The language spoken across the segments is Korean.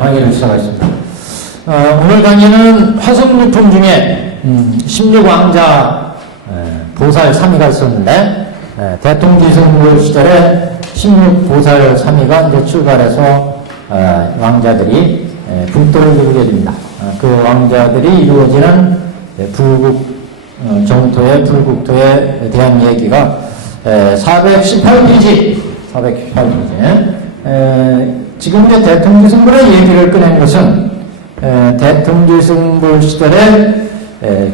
강의를 시작하겠습니다. 오늘 강의는 화성유품 중에 16왕자 보살 3위가 있었는데 대통지승불 시절에 16보살 3위가 이제 출발해서 왕자들이 불도를 이루게 됩니다. 그 왕자들이 이루어지는 불국 정토의 불국토에 대한 얘기가 418페이지 지금 이제 대통지승불의 얘기를 꺼낸 것은 대통지승불 시절에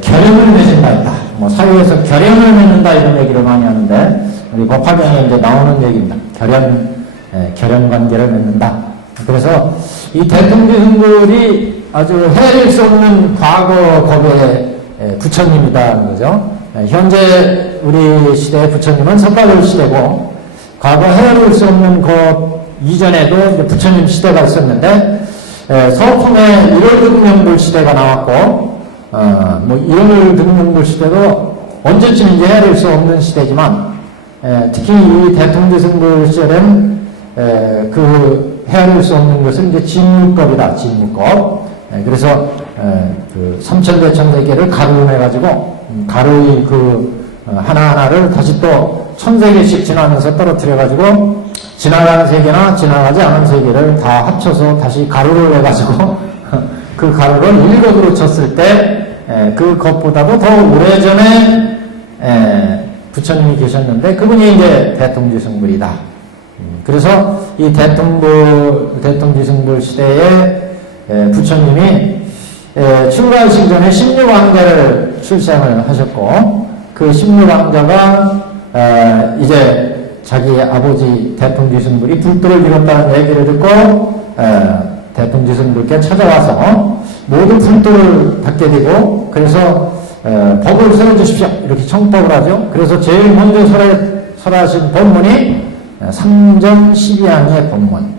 결연을 맺은 바 있다. 뭐 사회에서 결연을 맺는다 이런 얘기를 많이 하는데 우리 법화경에 이제 나오는 얘기입니다. 결연 관계를 맺는다. 그래서 이 대통지승불이 아주 헤아릴 수 없는 과거 법의 부처님이다는 거죠. 현재 우리 시대의 부처님은 석가볼 시대고 과거 헤아릴 수 없는 것 이전에도 부처님 시대가 있었는데 서품에 일월등명불 시대가 나왔고 뭐 일월등명불 시대도 언제쯤인지 헤아릴 수 없는 시대지만 특히 이 대통지승불 시절엔 그 헤아릴 수 없는 것은 이제 진무법이다. 진무법. 그래서 그 삼천대천세계를 가루해가지고 가루의 그 하나하나를 다시 또 1000세계씩 지나면서 떨어뜨려가지고 지나가는 세계나 지나가지 않은 세계를 다 합쳐서 다시 가루를 해가지고 그 가루를 1것으로 쳤을 때 그 것보다도 더 오래전에 부처님이 계셨는데 그분이 이제 대통지승불이다. 그래서 이 대통지승불 시대에 부처님이 출가하시기 전에 16왕자를 출생을 하셨고 그 16왕자가 이제 자기 아버지 대통지승불이 불도를 이뤘다는 얘기를 듣고 대통지승불께 찾아와서 모두 불도를 받게 되고 그래서 법을 설해주십시오 이렇게 청법을 하죠. 그래서 제일 먼저 설하신 법문이 상전12항의 법문.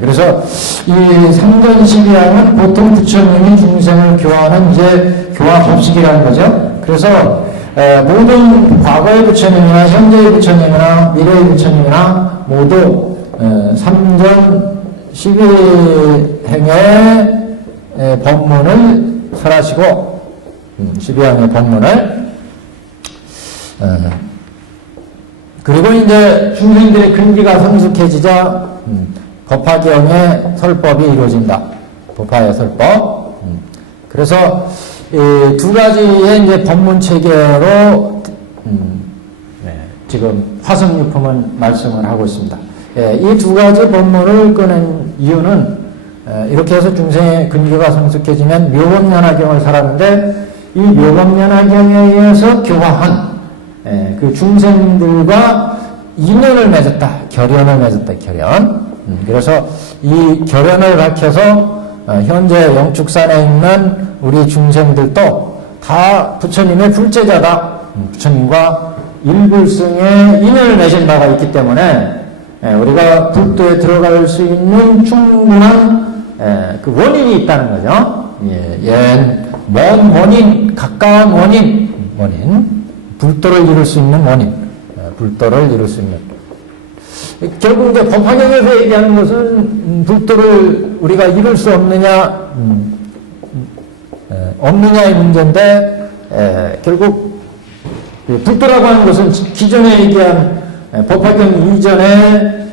그래서 이 상전12항은 보통 부처님이 중생을 교화하는 이제 교화 법식이라는 거죠. 그래서 모든 과거의 부처님이나 현재의 부처님이나 미래의 부처님이나 모두 삼전 12행의 법문을 설하시고 12행의 법문을 그리고 이제 중생들의 근기가 성숙해지자 법화경의 설법이 이루어진다. 법화의 설법. 그래서 이 두 가지의 이제 법문 체계로 지금 화성유품은 말씀을 하고 있습니다. 이 두 가지 법문을 꺼낸 이유는 이렇게 해서 중생의 근기가 성숙해지면 묘법연화경을 살았는데 이 묘법연화경에 의해서 교화한 그 중생들과 인연을 맺었다. 결연을 맺었다. 결연. 그래서 이 결연을 밝혀서 현재 영축산에 있는 우리 중생들도 다 부처님의 불제자다. 부처님과 일불승의 인연을 맺은 바가 있기 때문에 우리가 불도에 들어갈 수 있는 충분한 그 원인이 있다는 거죠. 먼 원인, 가까운 원인, 불도를 이룰 수 있는 원인, 불도를 이룰 수 있는. 결국 이제 법화경에서 얘기하는 것은 불도를 우리가 이룰 수 없느냐의 문제인데, 결국 불도라고 하는 것은 기존에 얘기한 법화경 이전에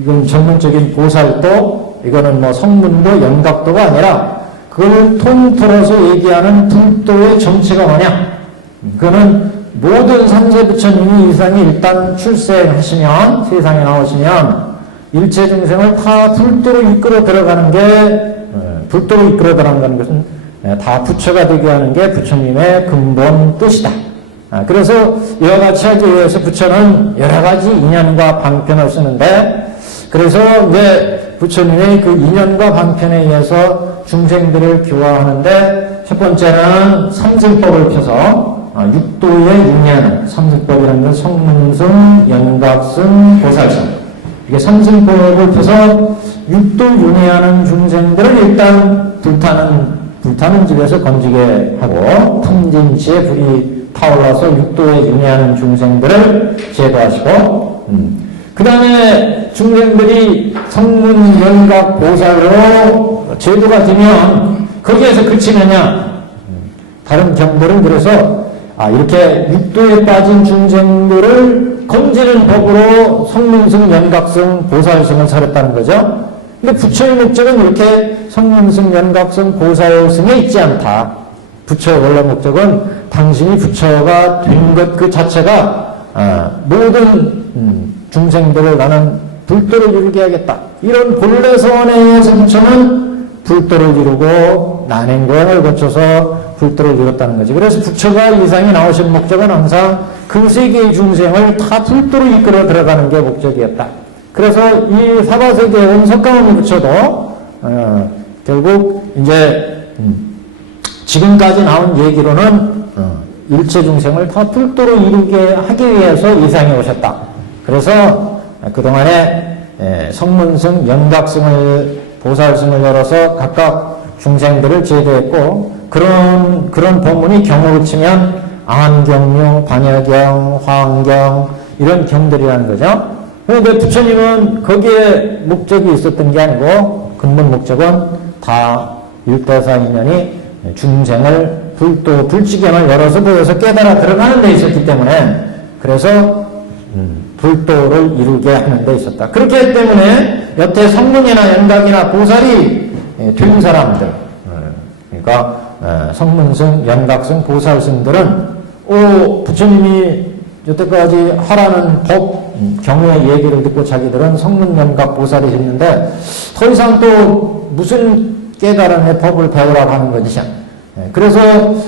이건 전문적인 보살도, 이거는 뭐 성문도, 연각도가 아니라 그걸 통틀어서 얘기하는 불도의 정체가 뭐냐? 그거는 모든 삼세 부처님이 이상이 일단 출생하시면, 세상에 나오시면 일체 중생을 다 불도로 이끌어 들어가는 게, 불도로 이끌어 들어가는 것은 다 부처가 되게 하는 게 부처님의 근본 뜻이다. 그래서 이와 같이 하기 위해서 부처는 여러 가지 인연과 방편을 쓰는데, 그래서 이제 부처님의 그 인연과 방편에 의해서 중생들을 교화하는데, 첫 번째는 삼승법을 펴서 육도에 윤회하는, 삼승법이라는 건 성문승, 연각승, 보살승. 이게 삼승법을 펴서 육도 윤회하는 중생들을 일단 불타는 집에서 건지게 하고, 탐진치에 불이 타올라서 육도에 윤회하는 중생들을 제도하시고, 그 다음에 중생들이 성문, 연각, 보살로 제도가 되면 거기에서 그치느냐? 다른 경들은 그래서 이렇게 육도에 빠진 중생들을 건지는 법으로 성문승, 연각승, 보살승을 차렸다는 거죠. 근데 부처의 목적은 이렇게 성문승, 연각승, 보살승에 있지 않다. 부처의 원래 목적은 당신이 부처가 된 것 그 자체가 모든 중생들을 나는 불도를 이루게 하겠다. 이런 본래 선에 의해서 부처는 불도를 이루고 난행고행을 거쳐서 불도를 이뤘다는 거지. 그래서 부처가 이 세상에 나오신 목적은 항상 그 세계의 중생을 다 불도로 이끌어 들어가는 게 목적이었다. 그래서 이 사바세계에 온 석가모니 부처도 결국 이제 지금까지 나온 얘기로는 일체 중생을 다 불도로 이루게 하기 위해서 이 세상에 오셨다. 그래서 그동안에 성문승, 연각승을, 보살승을 열어서 각각 중생들을 제도했고 그런 법문이 경으로 치면 안경류, 반야경, 화엄경 이런 경들이라는 거죠. 그런데 부처님은 거기에 목적이 있었던 게 아니고 근본 목적은 다 일대사인연이 중생을 불도, 불지경을 열어서 보여서 깨달아 들어가는 데 있었기 때문에 그래서 불도를 이루게 하는 데 있었다. 그렇기 때문에 여태 성문이나 연각이나 보살이 된 사람들, 그러니까 성문승, 연각승, 보살승들은 부처님이 여태까지 하라는 법, 경우의 얘기를 듣고 자기들은 성문, 연각, 보살이 했는데 더 이상 또 무슨 깨달음의 법을 배우라고 하는 것이냐. 그래서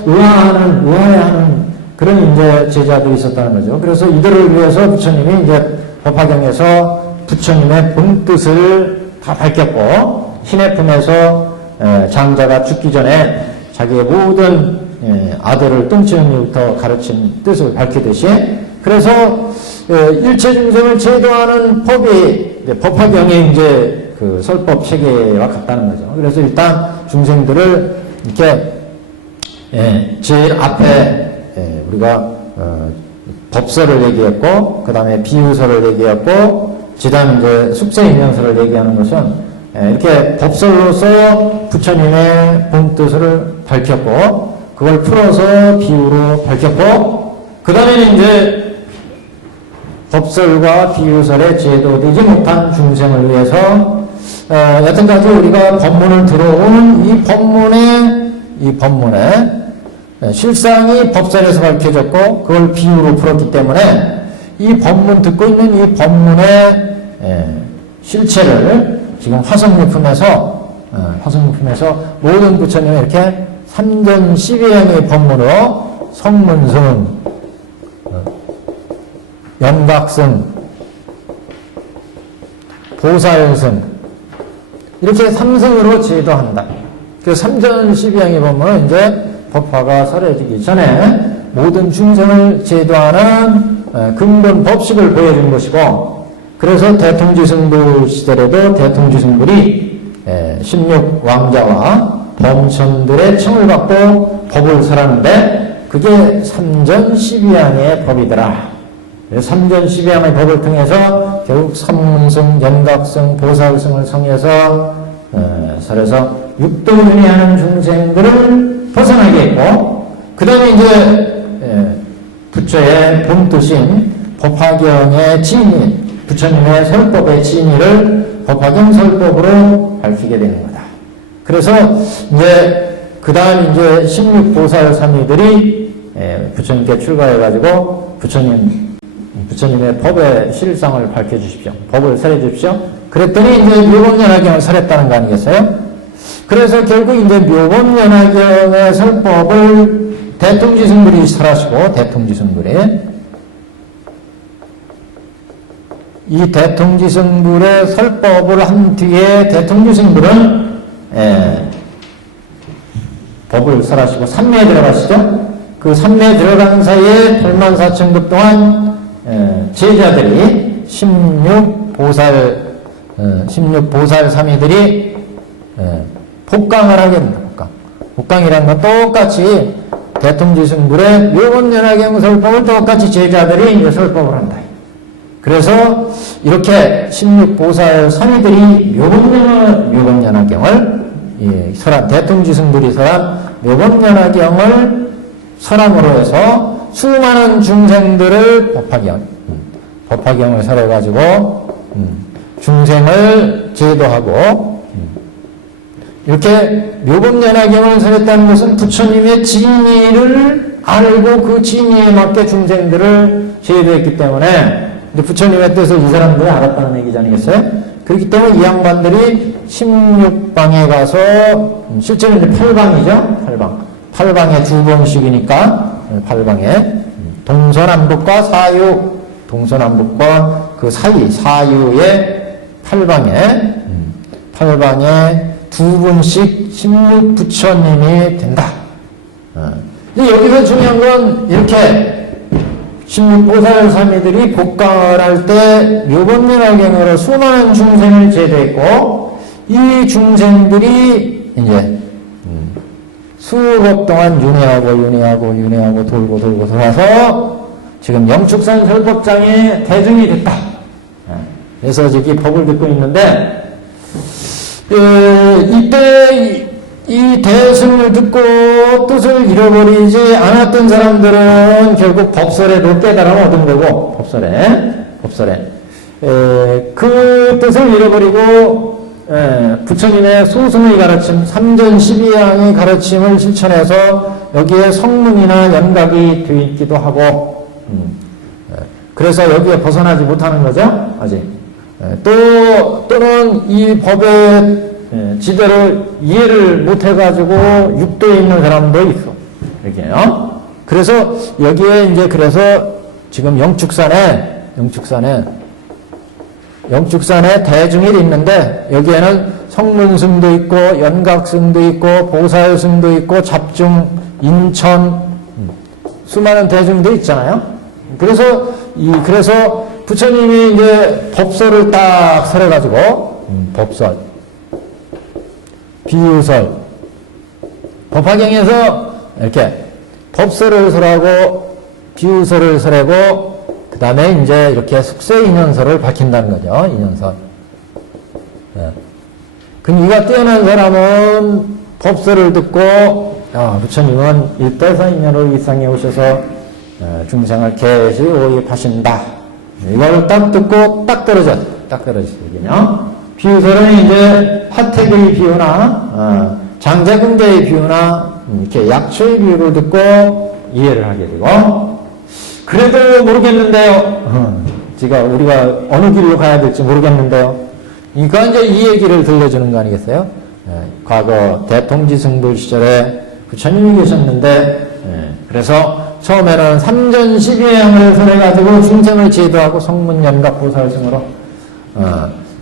의아해하는 그런 이제 제자들이 있었다는 거죠. 그래서 이들을 위해서 부처님이 이제 법화경에서 부처님의 본 뜻을 다 밝혔고 신의 품에서 장자가 죽기 전에 자기의 모든 아들을 뚱치는 이부터 가르친 뜻을 밝히듯이 그래서 일체 중생을 제도하는 법이 법화경의 이제 그 설법 체계와 같다는 거죠. 그래서 일단 중생들을 이렇게 제일 앞에 우리가 법설을 얘기했고 그 다음에 비유설을 얘기했고 그 다음에 이제 숙세인연설을 얘기하는 것은 이렇게 법설로서 부처님의 본뜻을 밝혔고 그걸 풀어서 비유로 밝혔고 그 다음에는 이제 법설과 비유설에 제도되지 못한 중생을 위해서 여태까지 우리가 법문을 들어온 이 법문에 실상이 법설에서 밝혀졌고 그걸 비유로 풀었기 때문에 이 법문 듣고 있는 이 법문의 실체를 지금 화성유품에서 모든 부처님이 이렇게 3전 12행의 법문으로 성문승, 연각승, 보살승 이렇게 3승으로 제도한다. 그 3전 12행의 법문은 이제 법화가 사라지기 전에 모든 중생을 제도하는 근본 법식을 보여준 것이고 그래서 대통지승불 시절에도 대통지승불이 16왕자와 범천들의 청을 받고 법을 설하는데 그게 3전 12항의 법이더라. 3전 12항의 법을 통해서 결국 성문승, 연각승, 보살승을 성해서 설해서 육도윤회하는 중생들을 벗어나게 했고 그 다음에 이제 부처의 본뜻인 법화경의 진리, 부처님의 설법의 진리를 법화경 설법으로 밝히게 되는 거다. 그래서 이제 그 다음 이제 16보살 삼위들이 부처님께 출가해가지고 부처님의 법의 실상을 밝혀주십시오. 법을 설해주십시오. 그랬더니 이제 묘법연화경을 설했다는 거 아니겠어요? 그래서 결국 이제 묘법연화경의 설법을 대통지승불이 설하시고 대통지승불이 이 대통지승불의 설법을 한 뒤에 대통지승불은 법을 설하시고 삼매에 들어가시죠. 그 삼매에 들어간 사이에 84,000급 동안 제자들이 16보살 삼위들이 복강을 하게 됩니다. 복강이라는 건 똑같이 대통지승불의 묘법연화경 설법을 똑같이 제자들이 이제 설법을 한다. 그래서 이렇게 16보살 사미들이 묘법연화경을 설한 대통지승들이 설한 묘법연화경을 설함으로 해서 수많은 중생들을 법화경을 설해가지고 중생을 제도하고 이렇게 묘법연화경을 설했다는 것은 부처님의 진리를 알고 그 진리에 맞게 중생들을 제도했기 때문에 부처님의 뜻을 이 사람들이 알았다는 얘기지 아니겠어요? 그렇기 때문에 이 양반들이 16방에 가서 실제로 이제 8방이죠. 8방에 두 번씩이니까 8방에 동서남북과 사유, 동서남북과 그 사이 사유의 8방에 두 분씩 16부처님이 된다. 근데 여기서 중요한 건 이렇게 16보살 사미들이 복강을 할 때 묘법연화경으로 수많은 중생을 제도했고 이 중생들이 이제 수업 동안 윤회하고 돌고 돌아서 지금 영축산 설법장에 대중이 됐다. 그래서 저기 법을 듣고 있는데 이때 이 대승을 듣고 뜻을 잃어버리지 않았던 사람들은 결국 법설에도 깨달음 얻은 거고, 법설에. 그 뜻을 잃어버리고, 부처님의 소승의 가르침, 3전 12양의 가르침을 실천해서 여기에 성문이나 연각이 되어 있기도 하고, 그래서 여기에 벗어나지 못하는 거죠, 아직. 또는 이 법의 지대로 이해를 못해가지고 육도에 있는 사람도 있어. 이렇게요. 그래서 여기에 이제 그래서 지금 영축산에 대중일이 있는데 여기에는 성문승도 있고 연각승도 있고 보살승도 있고 잡중, 인천 수많은 대중도 있잖아요. 그래서 부처님이 이제 법설을 딱 설해가지고 법설 비유설, 법화경에서 이렇게 법설을 설하고 비유설을 설하고 그 다음에 이제 이렇게 숙세인연설을 밝힌다는 거죠. 인연설. 그럼 이가 뛰어난 사람은 법설을 듣고 부처님은 일대사인연으로 이 상에 오셔서 중생을 계시 오입하신다. 이걸 딱 듣고 딱 떨어졌어. 여기는요. 비유설은 이제 화택의 비유나 장자근대의 비유나 이렇게 약초의 비유를 듣고 이해를 하게 되고 그래도 모르겠는데요. 우리가 어느 길로 가야 될지 모르겠는데요. 그러니까 이제 이 얘기를 들려주는 거 아니겠어요? 과거 대통지승들 시절에 부처님이 계셨는데 그래서 처음에는 3전 12양을 설해가지고 중생을 제도하고 성문연각 보살승으로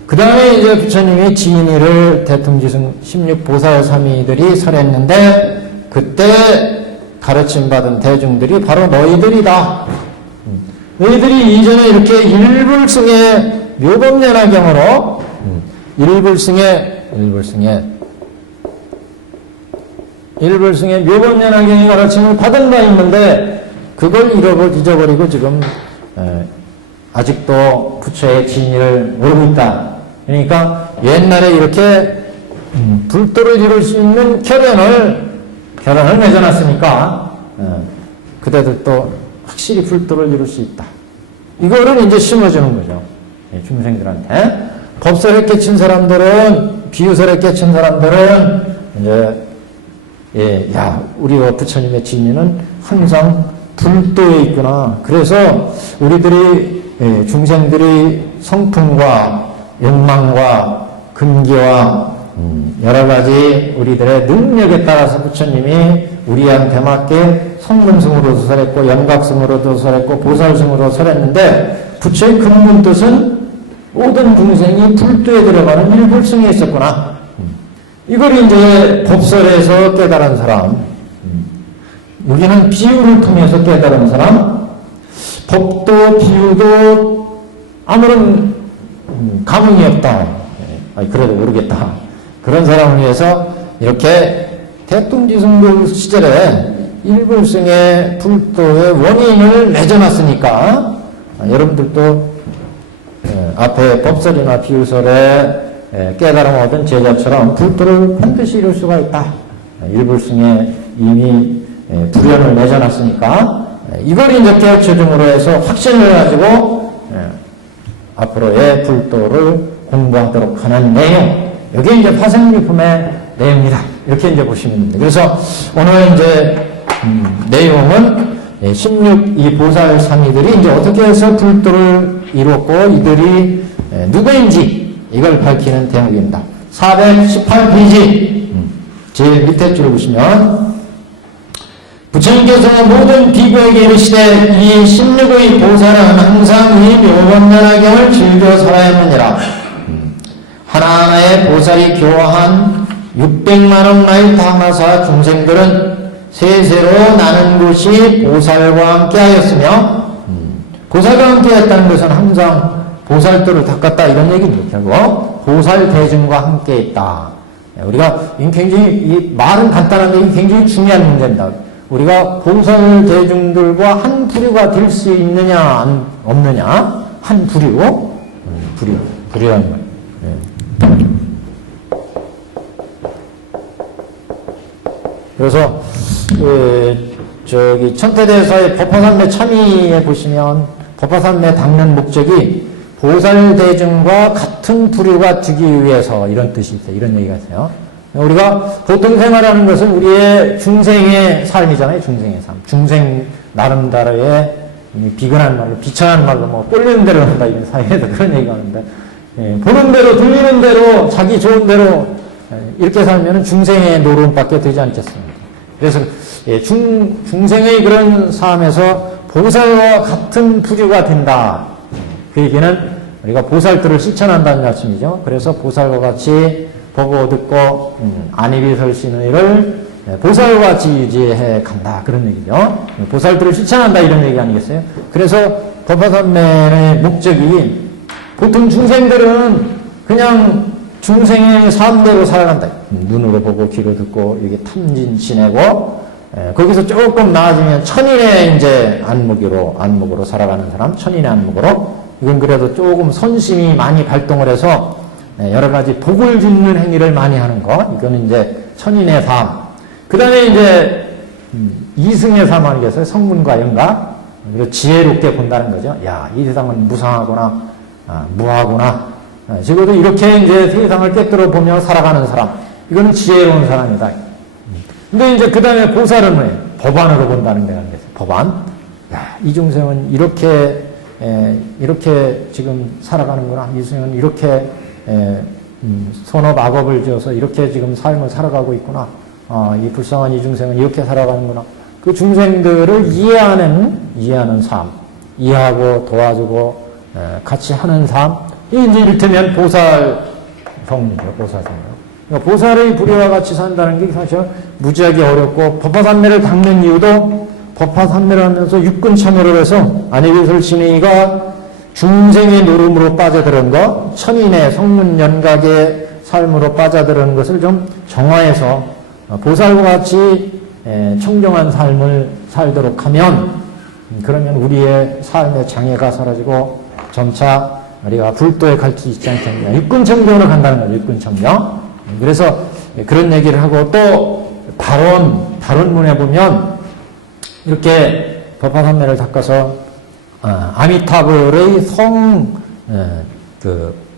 그 다음에 이제 부처님이 진의를 대통지승 16보살사미들이 설했는데 그때 가르침받은 대중들이 바로 너희들이다. 너희들이 이전에 이렇게 일불승의 묘법연화경으로 일불승의 묘법연화경의 가르침을 받은 바 있는데 그걸 잊어버리고 지금 아직도 부처의 진의를 모르고 있다. 그러니까 옛날에 이렇게 불도를 이룰 수 있는 결연을 맺어놨으니까 그대들도 확실히 불도를 이룰 수 있다. 이거를 이제 심어주는 거죠. 중생들한테. 법설에 깨친 사람들은, 비유설에 깨친 사람들은 이제 우리와 부처님의 진리는 항상 불도에 있구나. 그래서 우리들이 중생들이 성품과 욕망과 근기와 여러 가지 우리들의 능력에 따라서 부처님이 우리한테 맞게 성문승으로도 설했고 연각승으로도 설했고 보살승으로 설했는데 부처의 근본 뜻은 모든 중생이 불도에 들어가는 일불승에 있었구나. 이걸 이제 법설에서 깨달은 사람, 우리는 비유를 통해서 깨달은 사람, 법도 비유도 아무런 감흥이 없다. 그래도 모르겠다. 그런 사람을 위해서 이렇게 대통지승들 시절에 일불승의 불도의 원인을 맺어놨으니까 여러분들도 앞에 법설이나 비유설에 깨달음 얻은 제자처럼 불도를 반드시 이룰 수가 있다. 일불승에 이미 불연을 맺어놨으니까 이걸 이제 깨우쳐줌으로 해서 확신을 가지고 앞으로의 불도를 공부하도록 하는 내용. 여기 이제 화생유품의 내용이다. 이렇게 이제 보시면 됩니다. 그래서 오늘 이제 내용은 16 이 보살 상의들이 이제 어떻게 해서 불도를 이뤘고 이들이 누구인지 이걸 밝히는 대목입니다. 418페이지 제일 밑에 줄을 보시면 부처님께서 모든 비구에게 이르시되 이 16의 보살은 항상 이 묘건연화경을 즐겨 살아야하느니라. 하나하나의 보살이 교화한 600만억 나이 타마사 중생들은 세세로 나는 곳이 보살과 함께 하였으며 보살과 함께 했다는 것은 항상 보살도를 닦았다 이런 얘기입니다. 결국 보살 대중과 함께 있다. 우리가 굉장히 이 말은 간단한데 이게 굉장히 중요한 문제입니다. 우리가 보살 대중들과 한 부류가 될 수 있느냐 없느냐 한 부류라는 거예요. 그래서 저기 천태대사의 법화산매 참의에 보시면 법화산매 닦는 목적이 보살 대중과 같은 부류가 되기 위해서 이런 뜻이 있어요. 이런 얘기가 있어요. 우리가 보통 생활하는 것은 우리의 중생의 삶이잖아요. 중생의 삶. 중생 나름대로의 비근한 말로, 비천한 말로 뭐 꼴리는 대로 한다. 이런 사회에서 그런 얘기가 하는데 보는 대로 들리는 대로 자기 좋은 대로 이렇게 살면 중생의 노름밖에 되지 않겠습니까? 그래서 중생의 그런 삶에서 보살과 같은 부류가 된다. 그 얘기는 우리가 보살들을 실천한다는 말씀이죠. 그래서 보살과 같이 보고 듣고 안입이 설신의 일을 보살과 같이 유지해 간다. 그런 얘기죠. 보살들을 실천한다 이런 얘기 아니겠어요? 그래서 법화산매의 목적이 보통 중생들은 그냥 중생의 삶대로 살아간다. 눈으로 보고 귀로 듣고 이게 탐진 지내고 거기서 조금 나아지면 천인의 이제 안목으로 살아가는 사람, 천인의 안목으로 이건 그래도 조금 선심이 많이 발동을 해서 여러 가지 복을 짓는 행위를 많이 하는 거. 이거는 이제 천인의 삶. 그 다음에 이제 이승의 삶 아니겠어요? 성문과 영가. 그리고 지혜롭게 본다는 거죠. 야, 이 세상은 무상하구나, 무하구나. 적어도 이렇게 이제 세상을 깨뜨려 보며 살아가는 사람. 이거는 지혜로운 사람이다. 근데 이제 그 다음에 보살은 뭐예요? 법안으로 본다는 게 아니겠어요? 법안. 야, 이 중생은 이렇게 지금 살아가는구나. 이 중생은 이렇게 선업 악업을 지어서 이렇게 지금 삶을 살아가고 있구나. 이 불쌍한 이 중생은 이렇게 살아가는구나. 그 중생들을 이해하는 삶, 이해하고 도와주고 같이 하는 삶. 이 이제 이를테면 보살 성리죠. 보살 성리. 그러니까 보살의 부류와 같이 산다는 게 사실 무지하게 어렵고 법화산매를 닦는 이유도 법화산매를 하면서 육근 참여를 해서 안익일설신의가 중생의 노름으로 빠져드는 것, 천인의 성문 연각의 삶으로 빠져드는 것을 좀 정화해서 보살과 같이 청정한 삶을 살도록 하면 그러면 우리의 삶의 장애가 사라지고 점차 우리가 불도에 갈 수 있지 않겠냐. 육근청정으로 간다는 거죠. 육근청정. 그래서 그런 얘기를 하고 또 발언문에 보면 이렇게 법화산매를 닦아서 아미타불의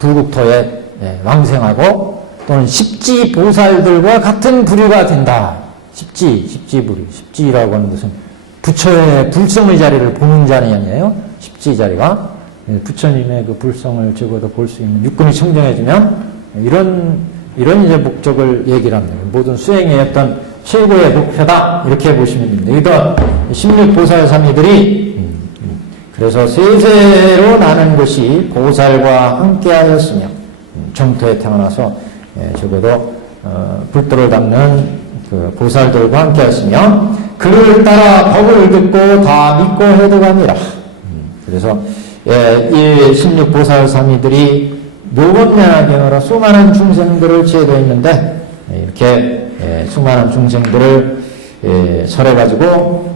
불국토에 왕생하고 또는 십지 보살들과 같은 부류가 된다. 십지부류. 십지라고 하는 것은 부처의 불성의 자리를 보는 자리 아니에요? 십지 자리가. 부처님의 그 불성을 적어도 볼 수 있는 육근이 청정해주면 이런 이제 목적을 얘기를 합니다. 모든 수행의 어떤 최고의 목표다. 이렇게 보시면 됩니다. 여기다 16보살삼이들이 그래서 세세로 나는 것이 보살과 함께하였으며 정토에 태어나서 적어도 불도를 닦는 그 보살들과 함께하였으며 그를 따라 법을 듣고 다 믿고 해도가니라. 그래서 이 16보살삼이들이 묘건면화경으로 수많은 중생들을 제도했는데 이렇게 수많은 중생들을 설해가지고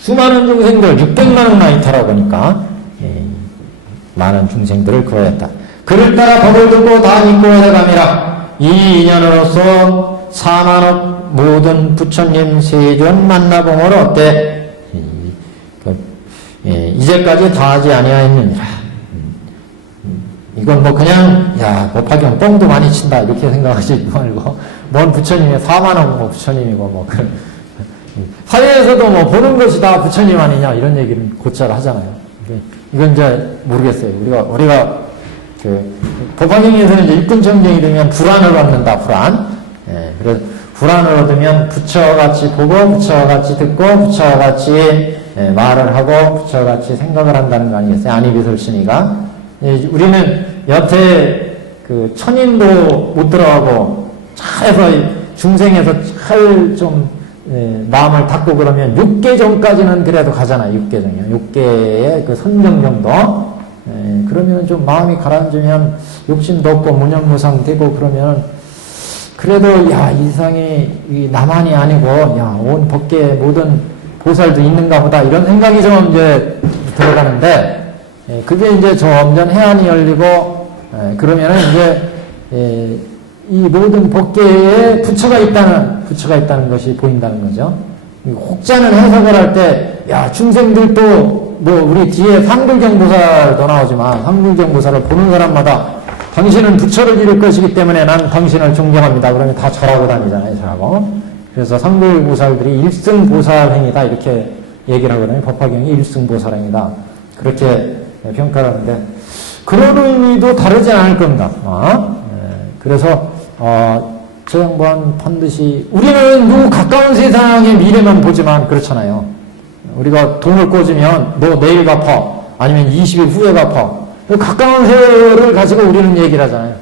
수많은 중생들 600만원 나이타라고 하니까 많은 중생들을 구하였다. 그를 따라 법을 듣고 다 믿고 얻어감이라. 이 인연으로서 4만억 모든 부처님 세존 만나봄을 어때? 이제까지 다 하지 아니하였느니라. 이건 뭐 그냥 법화경 뻥도 많이 친다 이렇게 생각하지 말고 뭔 부처님이 4만억 뭐 부처님이고 뭐 사회에서도 뭐 보는 것이 다 부처님 아니냐 이런 얘기를 곧잘 하잖아요. 이건 이제 모르겠어요. 우리가 법화경에서는 이제 육근정정이 되면 불안을 얻는다. 불안. 그래서 불안을 얻으면 부처와 같이 보고 부처와 같이 듣고 부처와 같이 말을 하고 부처와 같이 생각을 한다는 거 아니겠어요? 안이비설신이가. 우리는 여태 그 천인도 못 들어가고 차에서 중생에서 잘 좀 마음을 닫고 그러면 6개정까지는 그래도 가잖아요. 6개정이요. 6개의 그 선정 정도. 그러면 좀 마음이 가라앉으면 욕심도 없고 무념무상 되고 그러면 그래도 이상이 나만이 아니고 온 법계 모든 보살도 있는가 보다 이런 생각이 좀 이제 들어가는데 그게 이제 점점 해안이 열리고 그러면은 이제 이 모든 법계에 부처가 있다는 것이 보인다는 거죠. 혹자는 해석을 할 때 중생들도 뭐 우리 뒤에 상불경보살도 나오지만 상불경보살을 보는 사람마다 당신은 부처를 이룰 것이기 때문에 난 당신을 존경합니다. 그러면 다 절하고 다니잖아요. 절하고. 그래서 상불보살들이 일승보살행이다 이렇게 얘기를 하거든요. 법화경이 일승보살행이다. 그렇게 평가를 하는데 그런 의미도 다르지 않을 겁니다. 그래서 저 양반 반드시 우리는 누구 가까운 세상의 미래만 보지만 그렇잖아요. 우리가 돈을 꽂으면 너 내일 갚아 아니면 20일 후에 갚아 가까운 세월을 가지고 우리는 얘기를 하잖아요.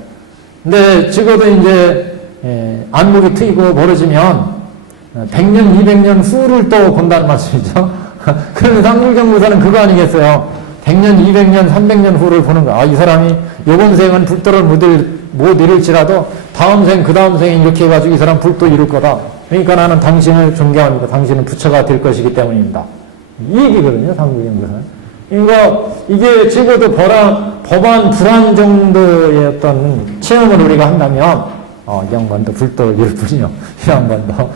근데 적어도 이제 안목이 트이고 멀어지면 100년 200년 후를 또 본다는 말씀이죠. 그러면 상불경보살은 그거 아니겠어요. 100년 200년 300년 후를 보는 거. 이 사람이 요번 생은 불도를 못 이룰지라도 다음 생 그 다음 생에 이렇게 해가지고 이 사람 불도 이룰 거다. 그러니까 나는 당신을 존경합니다. 당신은 부처가 될 것이기 때문입니다. 이 얘기거든요. 상불경보살은. 그러니까 이게 적어도 법안 불안 정도의 어떤 체험을 우리가 한다면 이 양반도 불도를 이룰 뿐이요. 이 양반도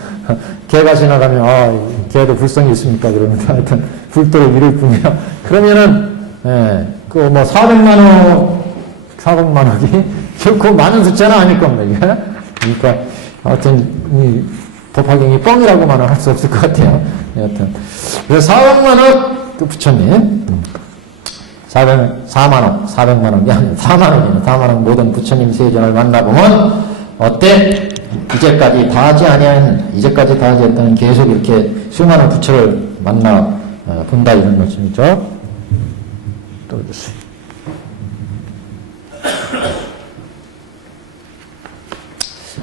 개가 지나가면 개도 불성이 있습니까? 그러면 하여튼 불도를 이룰 뿐이요. 그러면은 그 뭐 400만억이 결코 많은 숫자는 아닐 겁니다. 이게. 그러니까 하여튼 이 법화경이 뻥이라고만은 할 수 없을 것 같아요. 여하튼 그래서 400만억 그 부처님 4만억 400만억이 아니라 4만억이네. 4만억 모든 부처님 세존을 만나보면 어때? 이제까지 다 하지 아니하였느냐. 이제까지 다 하지 했다는 계속 이렇게 수많은 부처를 만나 본다 이런 말씀이죠. 또 주세요.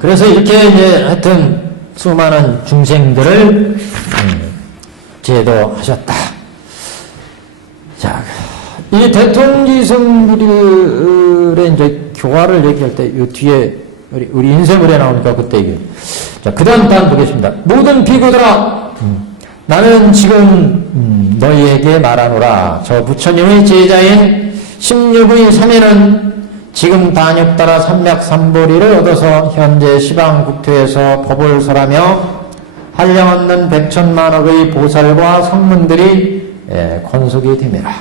그래서 이렇게 이제 하여튼 수많은 중생들을 제도하셨다. 자, 이 대통지성들의 이제 교화를 얘기할 때 이 뒤에 우리 인쇄물에 나오니까 그때 얘기해요. 자, 그 다음 단 보겠습니다. 모든 비구들아, 나는 지금 너희에게 말하노라. 저 부처님의 제자인 16의 3회는 지금 단육따라 삼맥삼보리를 얻어서 현재 시방국토에서 법을 설하며 한량없는 100천만억의 보살과 성문들이 권속이 됨이라.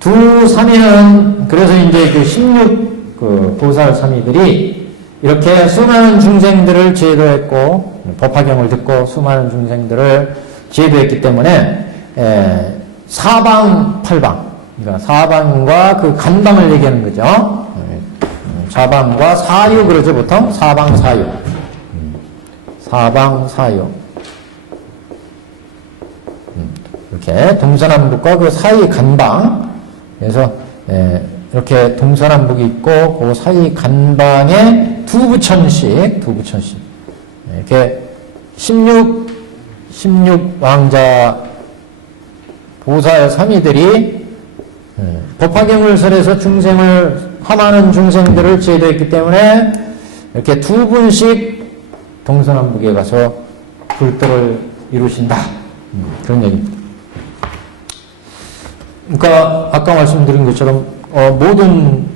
두 삼위는 그래서 이제 그 16 그 보살 삼위들이 이렇게 수많은 중생들을 제도했고 법화경을 듣고 수많은 중생들을 제도했기 때문에 사방팔방 그러니까 사방과 그 간방을 얘기하는 거죠. 사방과 사유 그러죠 보통 사방사유 사방사유 이렇게 동서남북과 그 사이 간방 그래서 이렇게 동서남북이 있고 그 사이 간방에 두 부천씩 이렇게 16 왕자 보살 삼위들이 법화경을 설해서 많은 중생들을 제도했기 때문에 이렇게 두 분씩 동서남북에 가서 불도를 이루신다. 그런 얘기입니다. 그러니까 아까 말씀드린 것처럼 모든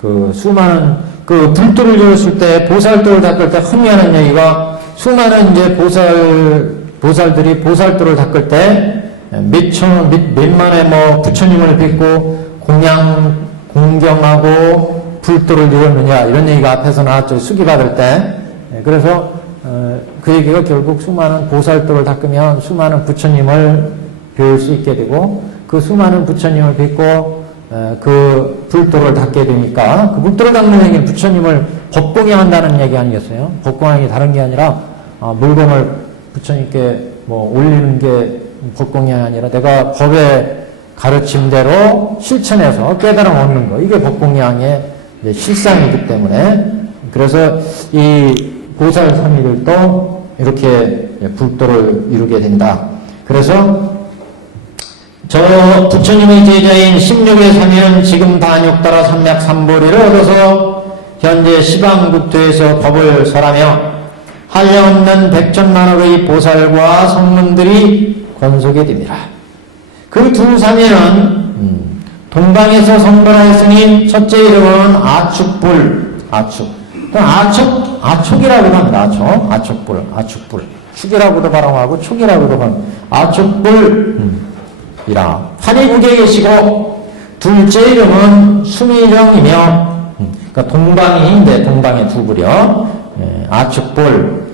그 수많은 그 불도를 이뤘을 때 보살도를 닦을 때 흔히 하는 얘기가 수많은 이제 보살들이 보살도를 닦을 때 몇만의 뭐 부처님을 뵙고 공경하고 불도를 이뤘느냐 이런 얘기가 앞에서 나왔죠. 수기 받을 때. 그래서 그 얘기가 결국 수많은 보살도를 닦으면 수많은 부처님을 배울 수 있게 되고 그 수많은 부처님을 뵙고 그 불도를 닦게 되니까 그 불도를 닦는 얘기는 부처님을 법공양한다는 얘기 아니겠어요? 법공양이 다른 게 아니라 물건을 부처님께 뭐 올리는 게 법공양이 아니라 내가 법의 가르침대로 실천해서 깨달음 얻는 거 이게 법공양의 실상이기 때문에 그래서 이 보살삼위들도 이렇게 불도를 이루게 된다. 그래서 저 부처님의 제자인 16의 삼위는 지금 단육따라 삼맥삼보리를 얻어서 현재 시방국토에서 법을 설하며 한량없는 백천만억의 보살과 성문들이 권속에 됩니다. 그 두 삼위는 동방에서 성불하였으니 첫째 이름은 아축불, 아축이라고도 합니다. 아축불. 축이라고도 발음하고 촉이라고도 발음하고 아축불이라 한의국에 계시고 둘째 이름은 수미정이며 그러니까 동방인데 동방의 두 불이요. 아축불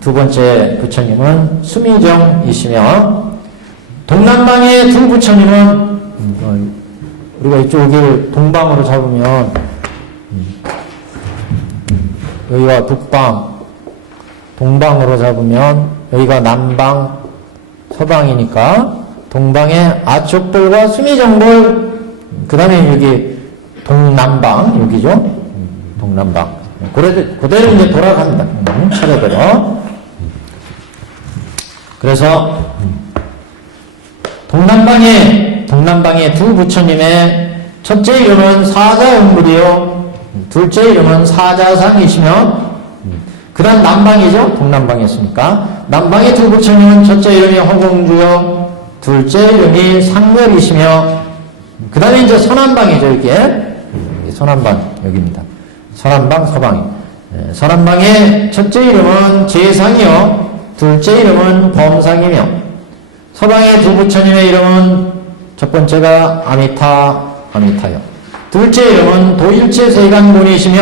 두 번째 부처님은 수미정이시며 동남방의 두 부처님은 우리가 이쪽을 동방으로 잡으면 여기가 북방, 동방으로 잡으면 여기가 남방, 서방이니까 동방의 아축불과 수미정불 그 다음에 여기 동남방 여기죠. 동남방 그대로 이제 돌아갑니다. 차례대로. 그래서 동남방의 두 부처님의 첫째 이름은 사자음불이요. 둘째 이름은 사자상이시며 그 다음 남방이죠. 동남방이었으니까 남방의 두 부처님은 첫째 이름이 허공주요. 둘째 이름이 상멸이시며 그 다음에 이제 서남방이죠. 이게 서남방 여기입니다. 서남방 서방이 서남방의 첫째 이름은 제상이요. 둘째 이름은 범상이며 서방의 두 부처님의 이름은 첫 번째가 아미타요. 둘째 이름은 도일체세간본이시며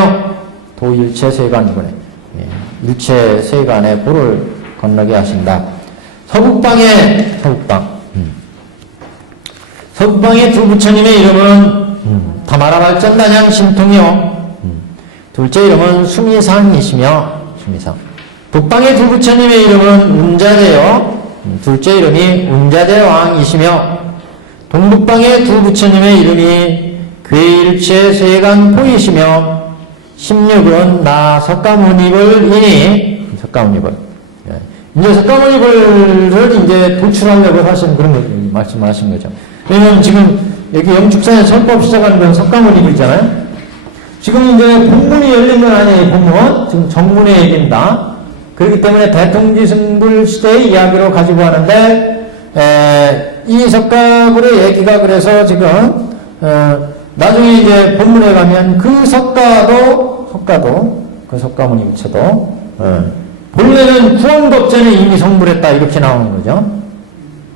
도일체세간본에 일체세간의 보를 건너게 하신다. 서북방의 두 부처님의 이름은 다마라발전단양 신통이요. 둘째 이름은 수미상이시며 수미상. 북방의 두 부처님의 이름은 운자대요. 둘째 이름이 운자대왕이시며 동북방의 두 부처님의 이름이 괴일체세간포이시며 16은 나 석가모니불이니 석가모니불. 이제 석가모니불을 이제 도출하려고 사실은 그런 거 말씀을 하신 거죠. 왜냐면 지금 여기 영축산에 설법 시작하는 건 석가모니불이잖아요. 지금 이제 본문이 열린 건 아니에요. 본문 지금 정문의 얘기입니다. 그렇기 때문에 대통지승불 시대의 이야기로 가지고 하는데 이 석가불의 얘기가 그래서 지금 나중에 이제 본문에 가면 그 석가도 그 석가모니 부처도 본래는 구원법전에 이미 성불했다 이렇게 나오는 거죠.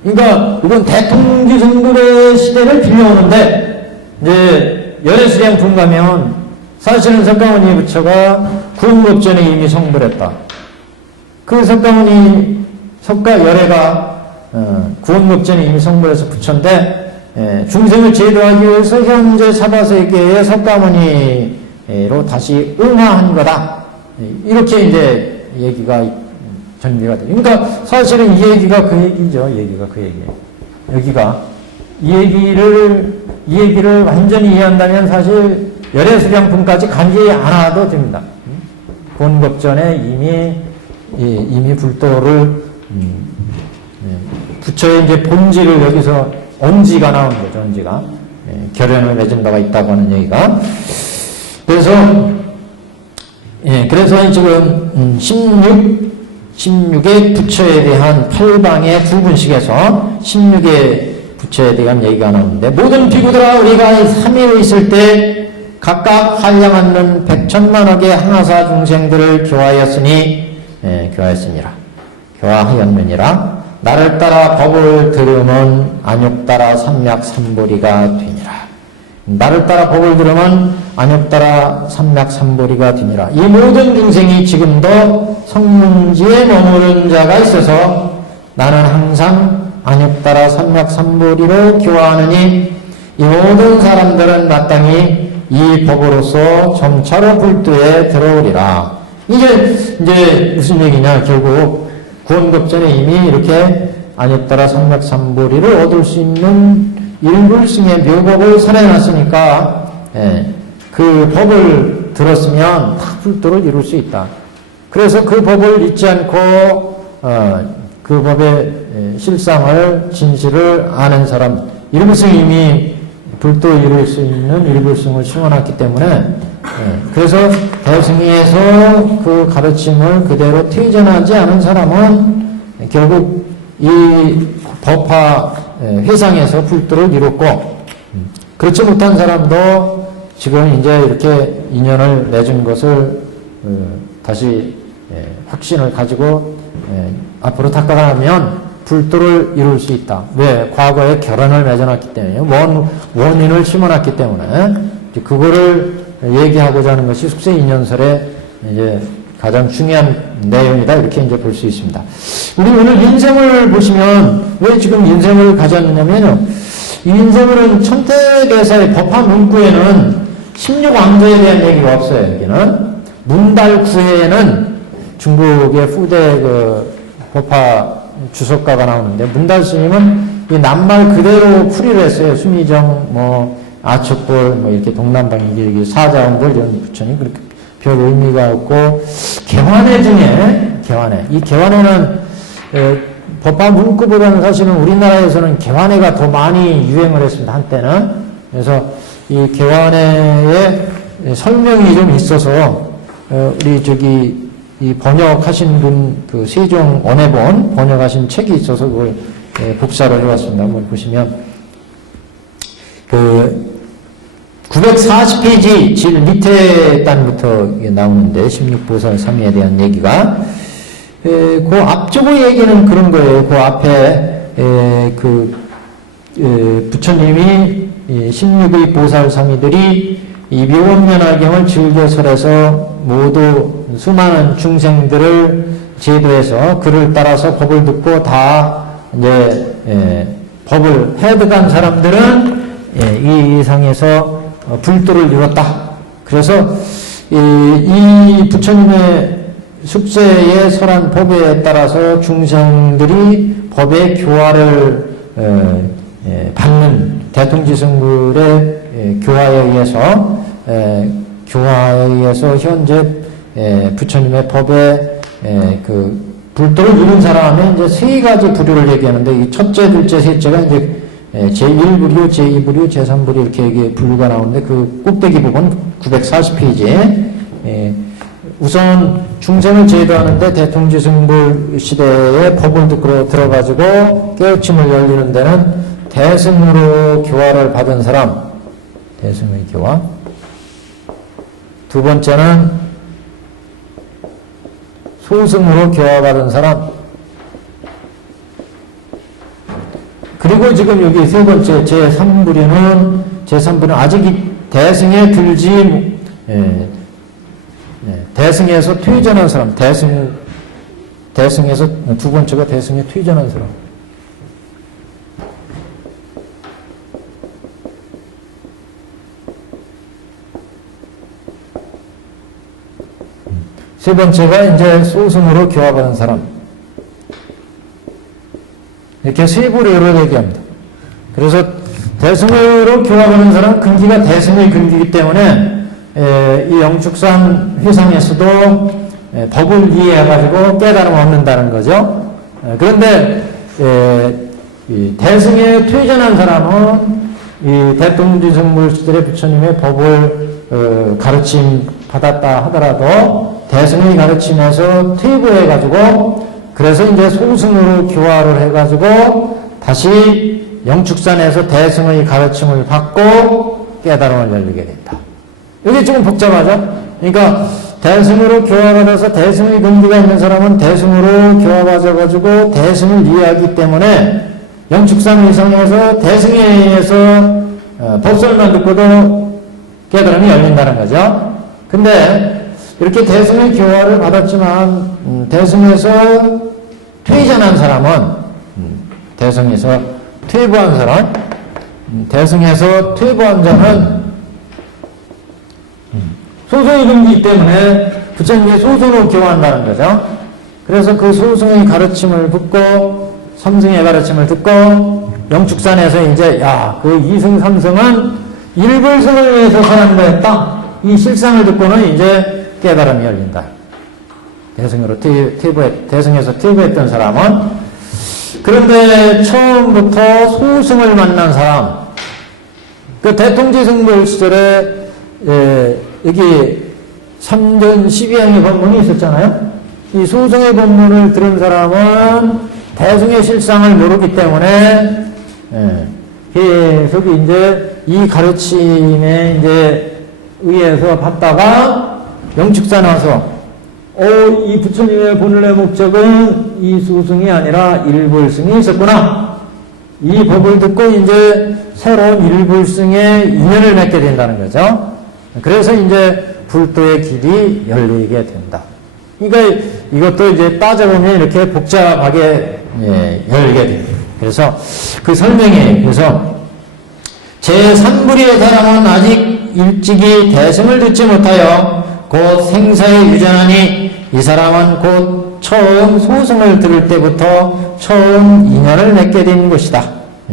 그러니까 이건 대통지승불의 시대를 빌려오는데 이제 열애수량품 가면 사실은 석가모니 부처가 구원법전에 이미 성불했다. 그 석가열애가 구원법전에 이미 성불해서 부처인데 중생을 제도하기 위해서 현재 사바세계의 석가모니로 다시 응하한 거다. 이렇게 이제 얘기가 전개가 돼요. 그러니까 사실은 이 얘기가 그 얘기죠. 여기가 이 얘기를 완전히 이해한다면 사실 열애수량품까지 간지 않아도 됩니다. 구원법전에 이미 불도를 부처의 이제 본질을 여기서 언지가 나온 거죠. 언지가 결연을 맺은 바가 있다고 하는 얘기가. 그래서 지금 16의 부처에 대한 8방의 두 분씩에서 16의 부처에 대한 얘기가 나오는데 모든 비구들아 우리가 삼위에 있을 때 각각 한량앉는 백천만억의 항아사 중생들을 교화하였으니라. 교화하였느니라. 나를 따라 법을 들으면 안욕 따라 삼맥삼보리가 되니라. 나를 따라 법을 들으면 안욕 따라 삼맥삼보리가 되니라. 이 모든 중생이 지금도 성문지에 머무른 자가 있어서 나는 항상 안욕 따라 삼맥삼보리로 교화하느니 이 모든 사람들은 마땅히 이 법으로서 점차로 불도에 들어오리라. 이제 무슨 얘기냐? 결국 구원급전에 이미 이렇게 안욕 따라 삼맥삼보리를 얻을 수 있는 일불승의 묘법을 설해놨으니까 그 법을 들었으면 다 불도를 이룰 수 있다. 그래서 그 법을 잊지 않고 그 법의 실상을 진실을 아는 사람, 일불승이 이미 불도 이룰 수 있는 일불승을 심어놨기 때문에 그래서 대승위에서 그 가르침을 그대로 퇴전하지 않은 사람은 결국 이 법화 회상에서 불도를 이뤘고 그렇지 못한 사람도 지금 이제 이렇게 인연을 맺은 것을 다시 확신을 가지고 앞으로 닦아가면 불도를 이룰 수 있다. 왜? 과거에 결혼을 맺어놨기 때문에 원인을 심어놨기 때문에 그거를 얘기하고자 하는 것이 숙세인연설의 이제 가장 중요한 내용이다. 이렇게 이제 볼 수 있습니다. 우리 오늘 인생을 보시면 왜 지금 인생을 가졌느냐면요. 이 인생은 천태대사의 법화 문구에는 16왕조에 대한 얘기가 없어요. 여기는 문달구에는 중국의 후대 그 법화 주석가가 나오는데 문달 스님은 이 낱말 그대로 풀이를 했어요. 수미정, 아축볼, 이렇게 동남방이기, 사자원볼 이런 부처님 그렇게 별 의미가 없고 개화내 중에 이 개화내는 법화 문구보다는 사실은 우리나라에서는 개화내가 더 많이 유행을 했습니다. 한때는. 그래서 이 개화내의 설명이 좀 있어서 우리 이 번역하신 분, 그 세종 원해본 번역하신 책이 있어서 그걸 복사를 해왔습니다. 한번 보시면, 940페이지 제일 밑에 단부터 나오는데, 16보살 3위에 대한 얘기가, 그 앞쪽의 얘기는 그런 거예요. 그 앞에, 부처님이 16의 보살 3위들이 이 묘원면화경을 즐겨 설해서 모두 수많은 중생들을 제도해서 그를 따라서 법을 듣고 다 이제 법을 해득한 사람들은 이 이상에서 불도를 이뤘다. 그래서 이 부처님의 숙세에 설한 법에 따라서 중생들이 법의 교화를 받는 대통지승불의 교화에 의해서 현재 부처님의 법에 그 불도를 이룬 사람의 이제 세 가지 부류를 얘기하는데 이 첫째, 둘째, 셋째가 이제 제1부류, 제2부류, 제3부류 이렇게 분류가 나오는데 그 꼭대기 부분 940페이지에 우선 중생을 제도하는데 대통지승불 시대에 법을 듣고 들어가지고 깨우침을 열리는 데는 대승으로 교화를 받은 사람, 대승의 교화. 두 번째는 소승으로 교화받은 사람. 그리고 지금 여기 세 번째 제3부류는 아직 이 대승에 들지 대승에서 퇴전한 사람. 대승에서 두 번째가 대승에 퇴전한 사람. 세 번째가 이제 소승으로 교화받은 사람. 이렇게 세 부류로 얘기합니다. 그래서 대승으로 교화받은 사람은 근기가 대승의 근기이기 때문에 이 영축산 회상에서도 법을 이해해가지고 깨달음 얻는다는 거죠. 그런데 이 대승에 퇴전한 사람은 이 대통지승불 시절의 부처님의 법을 가르침 받았다 하더라도 대승의 가르침에서 퇴보해가지고 그래서 이제 소승으로 교화를 해가지고 다시 영축산에서 대승의 가르침을 받고 깨달음을 열리게 된다. 이게 조금 복잡하죠? 그러니까 대승으로 교화받아서 대승의 근기가 있는 사람은 대승으로 교화받아가지고 대승을 이해하기 때문에 영축산 위성에서 대승에 의해서 법설만 듣고도 깨달음이 열린다는 거죠. 근데 이렇게 대승의 교화를 받았지만 대승에서 퇴전한 사람은 대승에서 퇴보한 사람, 대승에서 퇴보한 자는 소승의 근기 때문에 부처님의 소승으로 교화한다는 거죠. 그래서 그 소승의 가르침을 듣고 삼승의 가르침을 듣고 영축산에서 이제 그 2승 3승은 일불승을 위해서 사는 거였다. 이 실상을 듣고는 이제 깨달음이 열린다. 대승에서 퇴보했던 사람은 그런데 처음부터 소승을 만난 사람, 그 대통지승불 시절에 여기 3전 12행의 법문이 있었잖아요. 이 소승의 법문을 들은 사람은 대승의 실상을 모르기 때문에 계속 이제 이 가르침에 이제 의해서 받다가 영축산 와서 이 부처님의 본래 목적은 이 소승이 아니라 일불승이 있었구나. 이 법을 듣고 이제 새로운 일불승의 인연을 맺게 된다는 거죠. 그래서 이제 불도의 길이 열리게 된다. 그러니까 이것도 이제 따져보면 이렇게 복잡하게 열리게 됩니다. 그래서 그 설명에 그래서 제3불의의 사람은 아직 일찍이 대승을 듣지 못하여 곧 생사에 유전하니 이 사람은 곧 처음 소승을 들을 때부터 처음 인연을 맺게 된 것이다.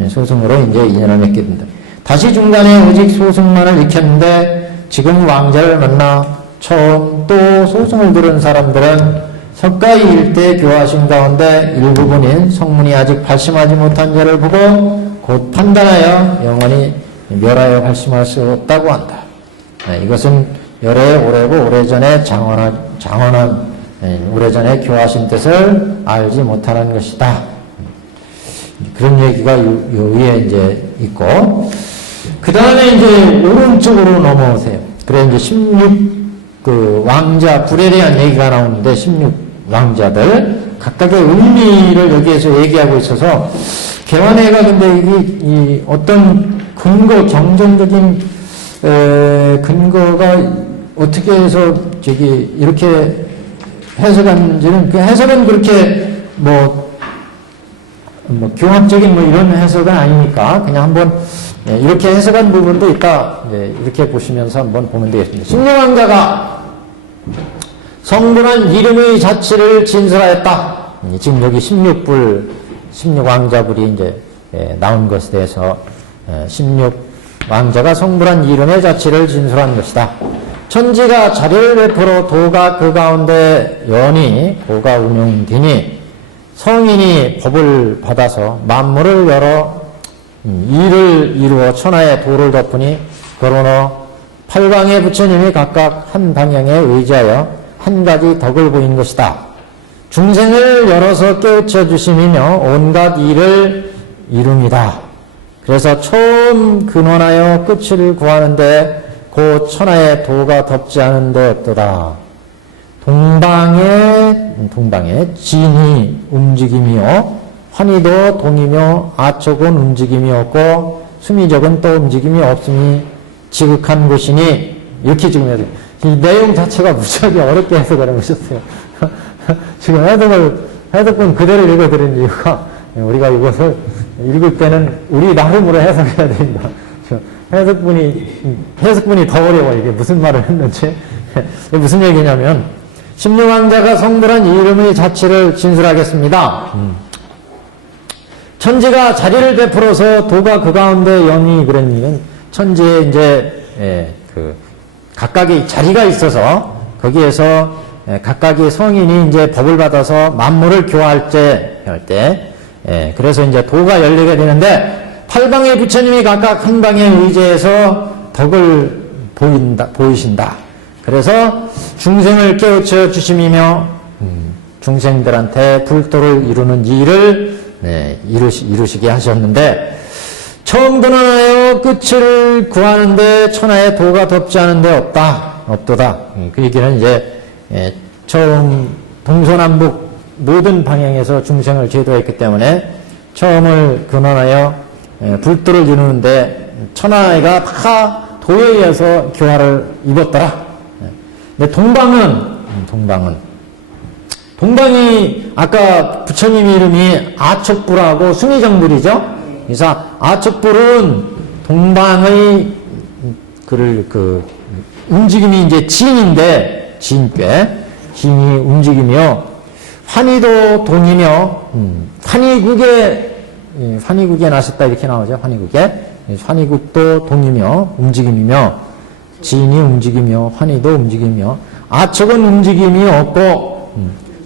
소승으로 이제 인연을 맺게 된다. 다시 중간에 오직 소승만을 익혔는데 지금 왕자를 만나 처음 또 소승을 들은 사람들은 석가의 일대 교화신 가운데 일부분인 성문이 아직 발심하지 못한 자를 보고 곧 판단하여 영원히 멸하여 발심할 수 없다고 한다. 이것은 열의 오래고 오래전에 장원한 오래전에 교화신 뜻을 알지 못하는 것이다. 그런 얘기가 요 위에 이제 있고, 그 다음에 이제 오른쪽으로 넘어오세요. 그래 이제 16 왕자 불에 대한 얘기가 나오는데 16 왕자들 각각의 의미를 여기에서 얘기하고 있어서 개완회가 근데 이 어떤 근거 경전적인 근거가 어떻게 해서 이렇게 해석하는지는 그 해석은 그렇게 뭐 교합적인 이런 해석은 아니니까 그냥 한번 이렇게 해석한 부분도 있다. 이렇게 보시면서 한번 보면 되겠습니다. 신령왕자가 성불한 이름의 자취를 진술하였다. 지금 여기 16불, 16왕자불이 이제 나온 것에 대해서 16왕자가 성불한 이름의 자취를 진술한 것이다. 천지가 자리를 베풀어 도가 그 가운데 연이 도가 운용되니 성인이 법을 받아서 만물을 열어 일을 이루어 천하의 도를 덮으니 그러나 팔방의 부처님이 각각 한 방향에 의지하여 한 가지 덕을 보인 것이다. 중생을 열어서 깨우쳐 주심이며 온갖 일을 이룹니다. 그래서 처음 근원하여 끝을 구하는데 곧 천하의 도가 덮지 않은 데 없도다. 동방에 진이 움직임이요 환희도 동이며 아촉은 움직임이 없고 수미적은 또 움직임이 없음이 지극한 곳이니 이렇게 지금 해야 돼요. 이 내용 자체가 무지하게 어렵게 해석을 해보셨어요. 지금 해석본 그대로 읽어드린 이유가 우리가 이것을 읽을 때는 우리 나름으로 해석해야 된다. 해석분이 더 어려워. 이게 무슨 말을 했는지. 무슨 얘기냐면 16왕자가 성불한 이 이름의 자취를 진술하겠습니다. 천지가 자리를 베풀어서 도가 그 가운데 영이 그런 얘기는 천지에 이제 각각의 자리가 있어서 거기에서 각각의 성인이 이제 법을 받아서 만물을 교화할 때 그래서 이제 도가 열리게 되는데 팔방의 부처님이 각각 한 방에 의지해서 덕을 보이신다. 그래서 중생을 깨우쳐 주심이며 중생들한테 불도를 이루는 일을 이루시게 하셨는데 처음 근원하여 끝을 구하는데 천하에 도가 덮지 않은데 없도다. 그 얘기는 이제 처음 동서남북 모든 방향에서 중생을 제도했기 때문에 처음을 근원하여 불도를 이루는데 천하가 다 도에 의해서 교화를 입었더라. 근데 동방이 아까 부처님 이름이 아척불하고 수미정불이죠. 그래서 아척불은 동방의 움직임이 이제 진인데 진인이 움직이며 환희도 동이며 환희국에 나셨다 이렇게 나오죠. 환희국도 동이며 움직임이며 진이 움직이며 환희도 움직이며 아척은 움직임이 없고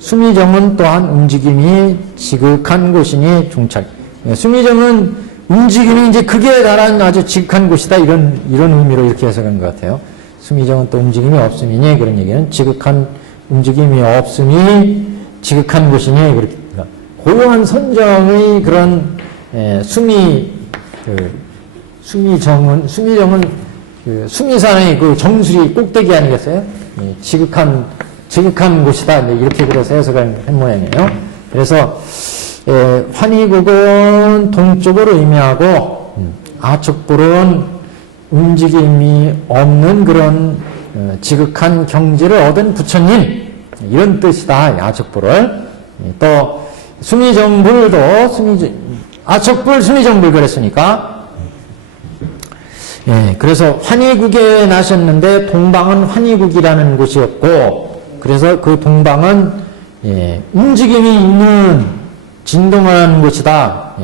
수미정은 또한 움직임이 지극한 곳이니 종착. 수미정은 움직임이 이제 극에 달한 아주 지극한 곳이다 이런 의미로 이렇게 해석한 것 같아요. 수미정은 또 움직임이 없음이니 그런 얘기는 지극한 움직임이 없음이 지극한 곳이니 그렇게 고요한 선정의 그런 수미정은 수미산의 그 정수리 꼭대기 아니겠어요? 지극한 곳이다 이렇게 그래서 해석한 모양이에요. 그래서 환희국은 동쪽으로 의미하고 아척불은 움직임이 없는 그런 지극한 경지를 얻은 부처님 이런 뜻이다. 아척불을 또 수미정불도 아척불 수미정불 그랬으니까 그래서 환희국에 나셨는데 동방은 환희국이라는 곳이었고 그래서 그 동방은 움직임이 있는 진동하는 곳이다.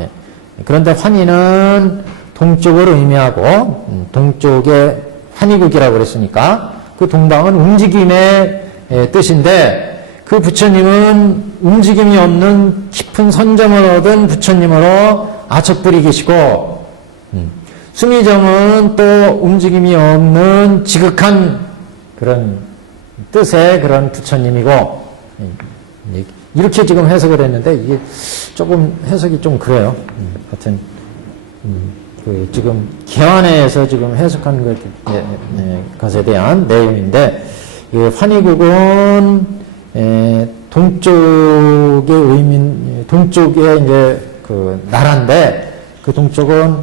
그런데 환희는 동쪽으로 의미하고 동쪽에 환희국이라고 그랬으니까 그 동방은 움직임의 뜻인데 그 부처님은 움직임이 없는 깊은 선정을 얻은 부처님으로 아척불이 계시고 수미정은 또 움직임이 없는 지극한 그런 뜻의 그런 부처님이고 이렇게 지금 해석을 했는데 이게 조금 해석이 좀 그래요. 하여튼 지금 개환에서 지금 해석한 것에 대한 내용인데 환희국은 동쪽에 이제 그 나라인데 그 동쪽은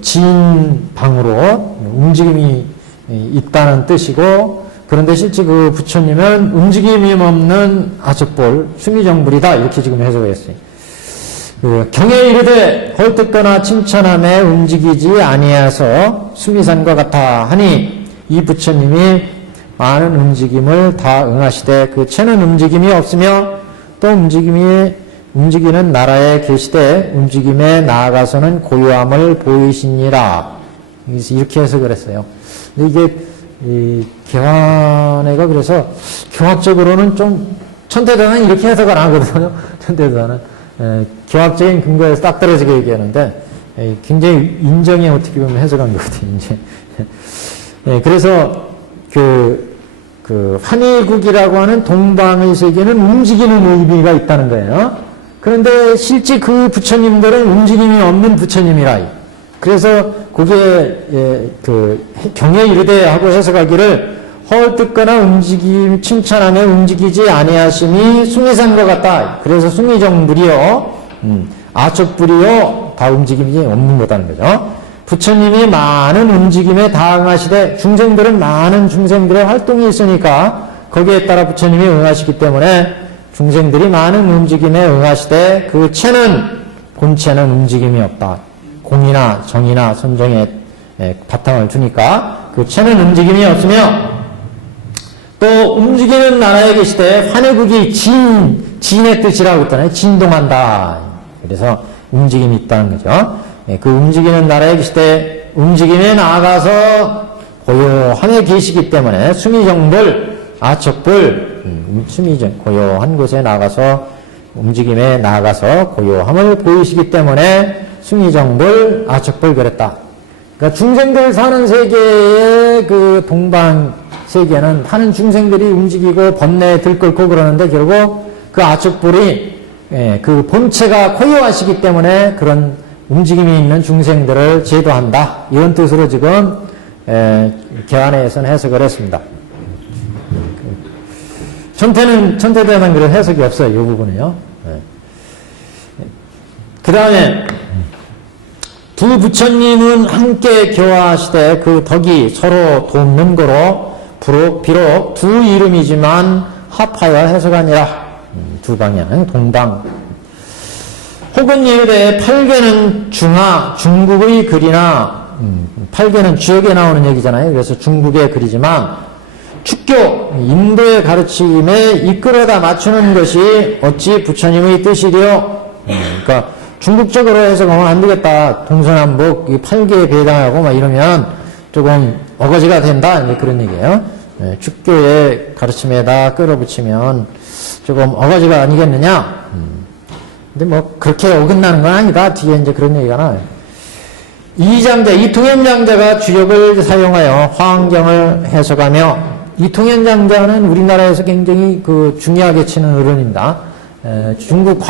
진방으로 움직임이 있다는 뜻이고 그런데 실제 그 부처님은 움직임이 없는 아척불 수미정불이다 이렇게 지금 해석을 했어요. 경에 이르되 헐뜯거나 칭찬함에 움직이지 아니하서 수미산과 같아 하니 이 부처님이 많은 움직임을 다 응하시되 그 체는 움직임이 없으며 또 움직이는 나라에 계시되 움직임에 나아가서는 고요함을 보이시니라. 이렇게 해석을 했어요. 근데 이게 개환회가 그래서 교학적으로는 좀 천태도는 이렇게 해석을 안 하거든요. 천태도는 교학적인 근거에서 딱 떨어지게 얘기하는데 굉장히 인정에 어떻게 보면 해석한 것 같아요. 이제 그래서 그 환희국이라고 하는 동방의 세계는 움직이는 의미가 있다는 거예요. 그런데 실제 그 부처님들은 움직임이 없는 부처님이라. 그래서 그게 경에 이르되 하고 해석하기를 헐뜯거나 칭찬하며 움직이지 아니하심이 수미산과 같다. 그래서 수미정불이요, 아척불이요, 다 움직임이 없는 거다는 거죠. 부처님이 많은 움직임에 다응하시되 중생들은 많은 중생들의 활동이 있으니까 거기에 따라 부처님이 응하시기 때문에 중생들이 많은 움직임에 응하시되 그 본체는 움직임이 없다. 공이나 정이나 선정에 바탕을 두니까 그 체는 움직임이 없으며 또 움직이는 나라에 계시되 환희국이 진의 뜻이라고 했잖아요. 진동한다. 그래서 움직임이 있다는 거죠. 그 움직이는 나라에 계시되 움직임에 나아가서 고요함에 계시기 때문에 수미정불, 아척불, 고요한 곳에 나가서 움직임에 나아가서 고요함을 보이시기 때문에 수미정불, 아척불 그랬다. 그러니까 중생들 사는 세계의 그 동방 세계는 하는 중생들이 움직이고 번뇌에 들끓고 그러는데 결국 그 아척불이 그 본체가 고요하시기 때문에 그런 움직임이 있는 중생들을 제도한다. 이런 뜻으로 지금 개안에서는 해석을 했습니다. 천태대에는 그런 해석이 없어요. 이 부분은요. 그 다음에 두 부처님은 함께 교화하시되 그 덕이 서로 돕는 거로 비록 두 이름이지만 합하여 해석하니라. 두 방향 동방. 혹은 이르되 팔계는 중국의 글이나 팔계는 주역에 나오는 얘기잖아요. 그래서 중국의 글이지만 축교 인도의 가르침에 이끌어다 맞추는 것이 어찌 부처님의 뜻이리요. 그러니까 중국적으로 해석하면 안 되겠다. 동서남북 이 팔계에 배당하고 막 이러면 조금 어거지가 된다. 이제 그런 얘기예요. 축교의 가르침에다 끌어붙이면 조금 어거지가 아니겠느냐. 근데 뭐 그렇게 어긋나는 건 아니다. 뒤에 이제 그런 얘기가 나와요. 이통현장자가 주역을 사용하여 화엄경을 해석하며, 이통현장자는 우리나라에서 굉장히 그 중요하게 치는 어른입니다. 중국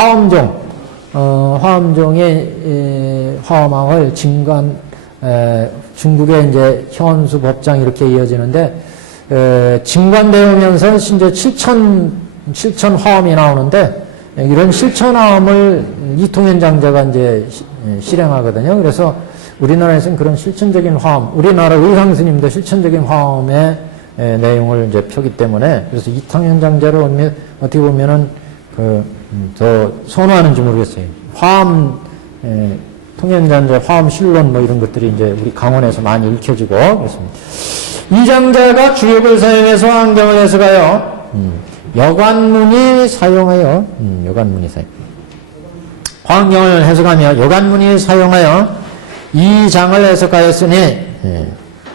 화엄종의 화엄왕을 진관, 중국의 이제 현수 법장 이렇게 이어지는데, 진관되면서 이제 7천 화엄이 나오는데, 이런 실천화엄을 이통현장자가 이제 실행하거든요. 그래서 우리나라에서는 그런 실천적인 화엄, 우리나라 의황스님도 실천적인 화엄의 내용을 이제 펴기 때문에, 그래서 이통현장자를 어떻게 보면은 더 선호하는지 모르겠어요. 화엄, 통현장자 화엄 실론 뭐 이런 것들이 이제 우리 강원에서 많이 읽혀지고 그렇습니다. 이 장자가 주역을 사용해서 화엄경을 해석하여 여관문이 사용하여 화엄경을 해석하며 여관문이 사용하여 이 장을 해석하였으니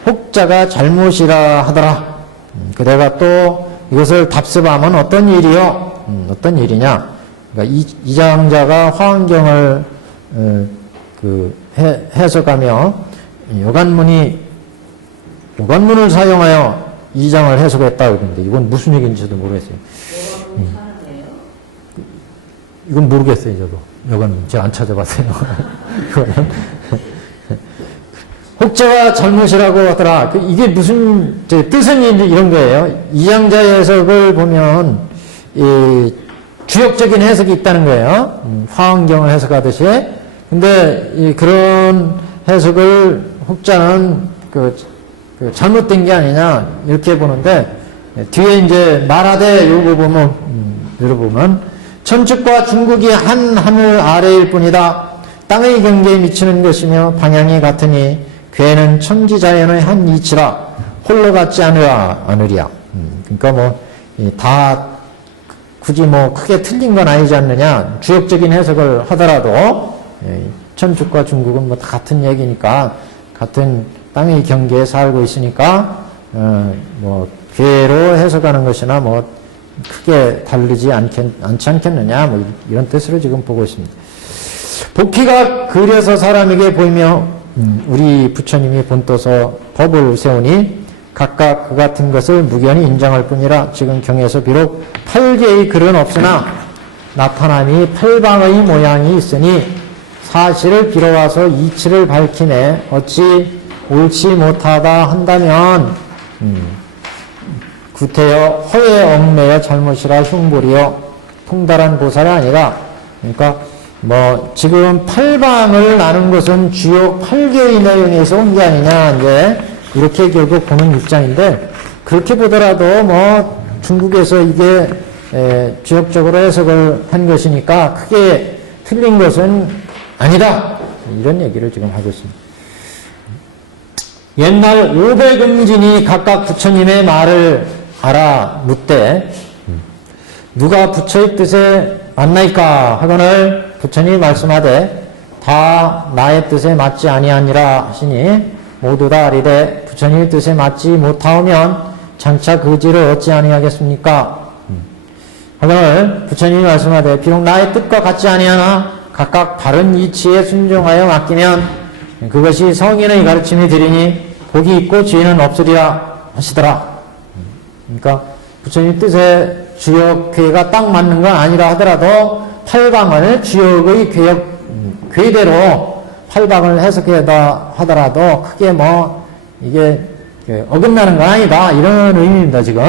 혹자가 잘못이라 하더라. 그대가 또 이것을 답습하면 어떤 일이요? 어떤 일이냐? 그러니까 이 장자가 화엄경을 해석하며 여관문을 사용하여 이 장을 해석했다 그러는데 이건 무슨 얘기인지 저도 모르겠어요. 이건 모르겠어요, 저도. 여관문 제가 안 찾아봤어요. 혹자가 잘못이라고 하더라. 이게 무슨 뜻은 이런 거예요. 이 장자의 해석을 보면 주역적인 해석이 있다는 거예요. 화엄경을 해석하듯이. 근데 그런 해석을 혹자는 잘못된 게 아니냐 이렇게 보는데, 뒤에 이제 말하되 요거 보면 들어보면 천축과 중국이 한 하늘 아래일 뿐이다. 땅의 경계에 미치는 것이며 방향이 같으니 괴는 천지자연의 한 이치라 홀로 같지 않으리야. 그러니까 다 굳이 크게 틀린 건 아니지 않느냐. 주역적인 해석을 하더라도 천축과 중국은 다 같은 얘기니까, 같은 땅의 경계에 살고 있으니까 괴로 해석하는 것이나 크게 다르지 않지 않겠느냐, 이런 뜻으로 지금 보고 있습니다. 복희가 그려서 사람에게 보이며 우리 부처님이 본떠서 법을 세우니 각각 그 같은 것을 무견히 인정할 뿐이라. 지금 경에서 비록 8개의 글은 없으나 나타남이 8방의 모양이 있으니 사실을 빌어와서 이치를 밝히네. 어찌 옳지 못하다 한다면 구태여 허에 얽매여 잘못이라 흉보리여 통달한 보살이 아니라. 그러니까 지금 8방을 나눈 것은 주요 8개의 내용에서 온 게 아니냐, 이제 이렇게 결국 보는 입장인데, 그렇게 보더라도 중국에서 이게 주역적으로 해석을 한 것이니까 크게 틀린 것은 아니다, 이런 얘기를 지금 하고 있습니다. 옛날 500음진이 각각 부처님의 말을 알아 묻되 누가 부처의 뜻에 맞나이까 하거늘 부처님이 말씀하되 다 나의 뜻에 맞지 아니하니라 하시니 모두 다 아리되 부처님의 뜻에 맞지 못하오면 장차 그지를 어찌 아니하겠습니까? 하거늘 부처님이 말씀하되 비록 나의 뜻과 같지 아니하나 각각 바른 이치에 순종하여 맡기면 그것이 성인의 가르침이 되리니 복이 있고 죄는 없으리라 하시더라. 그러니까 부처님 뜻에 주역궤가 딱 맞는 건 아니라 하더라도 8방을 주역의 궤대로 팔방을 해석하다 하더라도 크게 이게 어긋나는 건 아니다. 이런 의미입니다, 지금.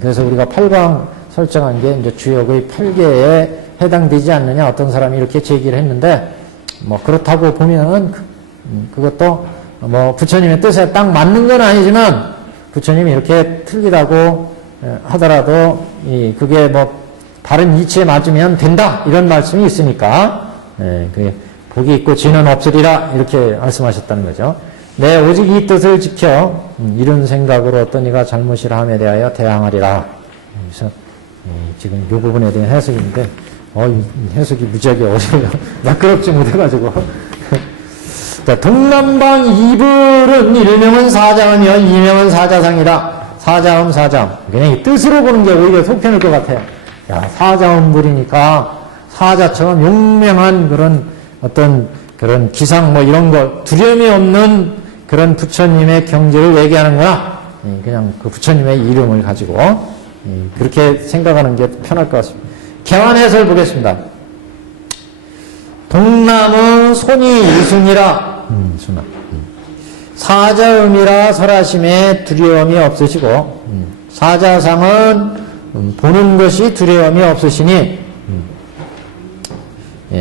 그래서 우리가 팔방 설정한 게 이제 주역의 8개에 해당되지 않느냐. 어떤 사람이 이렇게 제기를 했는데, 그렇다고 보면은, 그것도 부처님의 뜻에 딱 맞는 건 아니지만, 부처님이 이렇게 틀리다고 하더라도, 그게 다른 이치에 맞으면 된다. 이런 말씀이 있으니까, 그게 복이 있고 죄는 없으리라. 이렇게 말씀하셨다는 거죠. 내 오직 이 뜻을 지켜, 이런 생각으로 어떤 이가 잘못이라 함에 대하여 대항하리라. 그래서, 지금 이 부분에 대한 해석인데, 이 해석이 무지하게 어려워요. 매끄럽지 못해가지고. 자, 동남방 이불은 일명은 사자음이요, 이명은 사자상이다. 사자음, 사자음. 그냥 이 뜻으로 보는 게 오히려 속편일 것 같아요. 야, 사자음불이니까 사자처럼 용맹한 그런 어떤 그런 기상 이런 거 두려움이 없는 그런 부처님의 경지를 얘기하는구나. 그냥 그 부처님의 이름을 가지고 그렇게 생각하는 게 편할 것 같습니다. 개환해설 보겠습니다. 동남은 손이 이순이라 사자음이라 설하심에 두려움이 없으시고 사자상은 보는 것이 두려움이 없으시니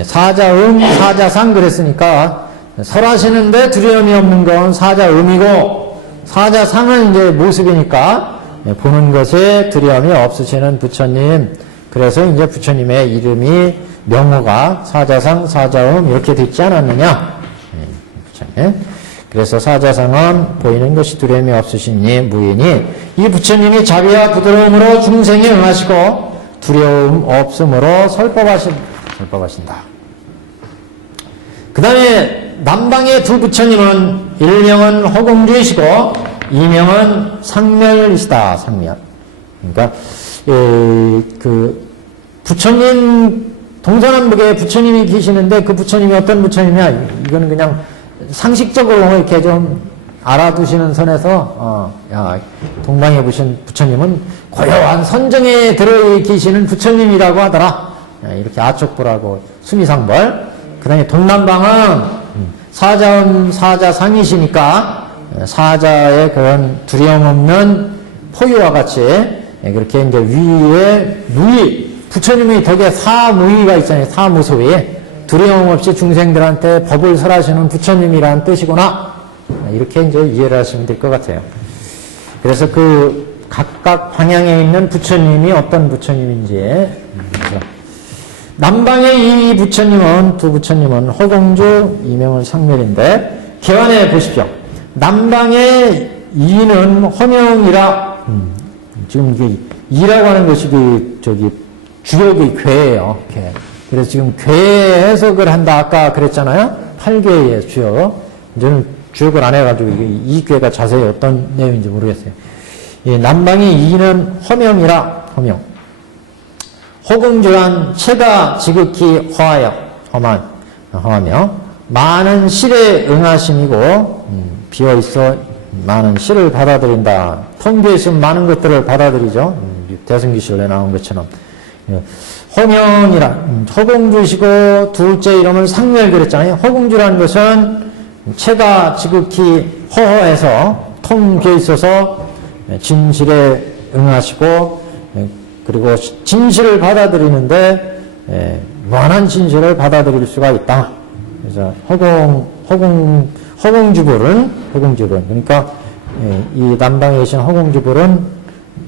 사자음, 사자상 그랬으니까 설하시는데 두려움이 없는 건 사자음이고 사자상은 이제 모습이니까 보는 것에 두려움이 없으시는 부처님. 그래서 이제 부처님의 이름이 명호가 사자상, 사자음 이렇게 됐지 않았느냐. 부처님. 그래서 사자상은 보이는 것이 두려움이 없으시니 무인이 이 부처님이 자비와 부드러움으로 중생에 응하시고 두려움 없음으로 설법하신다. 그 다음에 남방의 두 부처님은 일명은 허공주이시고 이명은 상멸이시다. 상멸. 그러니까 그 부처님 동서남북에 부처님이 계시는데 그 부처님이 어떤 부처님이야? 이거는 그냥 상식적으로 이렇게 좀 알아두시는 선에서 동방에 보신 부처님은 고요한 선정에 들어 계시는 부처님이라고 하더라. 이렇게 아촉불하고 수미상벌. 그 다음에 동남방은 사자음 사자상이시니까 사자의 그런 두려움 없는 포유와 같이 그렇게 이제 위에 무의 부처님의 덕에 사무의가 있잖아요. 사무소위 두려움 없이 중생들한테 법을 설하시는 부처님이라는 뜻이구나. 이렇게 이제 이해를 하시면 될 것 같아요. 그래서 그 각각 방향에 있는 부처님이 어떤 부처님인지. 남방의 이 부처님은, 두 부처님은 허공주, 이명은 상멸인데, 개환해 보십시오. 남방의 이는 허명이라, 지금 이게 이라고 하는 것이 주역의 괴예요. 괴. 그래서 지금 괴 해석을 한다. 아까 그랬잖아요. 8괴의 주역. 저는 주역을 안 해가지고 이 괴가 자세히 어떤 내용인지 모르겠어요. 남방의 이는 허명이라, 허명. 허공주란 체가 지극히 허하며 많은 실에 응하심이고 비어있어 많은 실을 받아들인다. 통비에 있으면 많은 것들을 받아들이죠. 대승기실에 나온 것처럼. 허명이라 허공주시고 둘째 이름은 상멸 그랬잖아요. 허공주라는 것은 체가 지극히 허허해서 텅 비어 있어서 진실에 응하시고 그리고 진실을 받아들이는데 무한한 진실을 받아들일 수가 있다. 그래서 허공주불은 그러니까 이 남방에 계신 허공주불은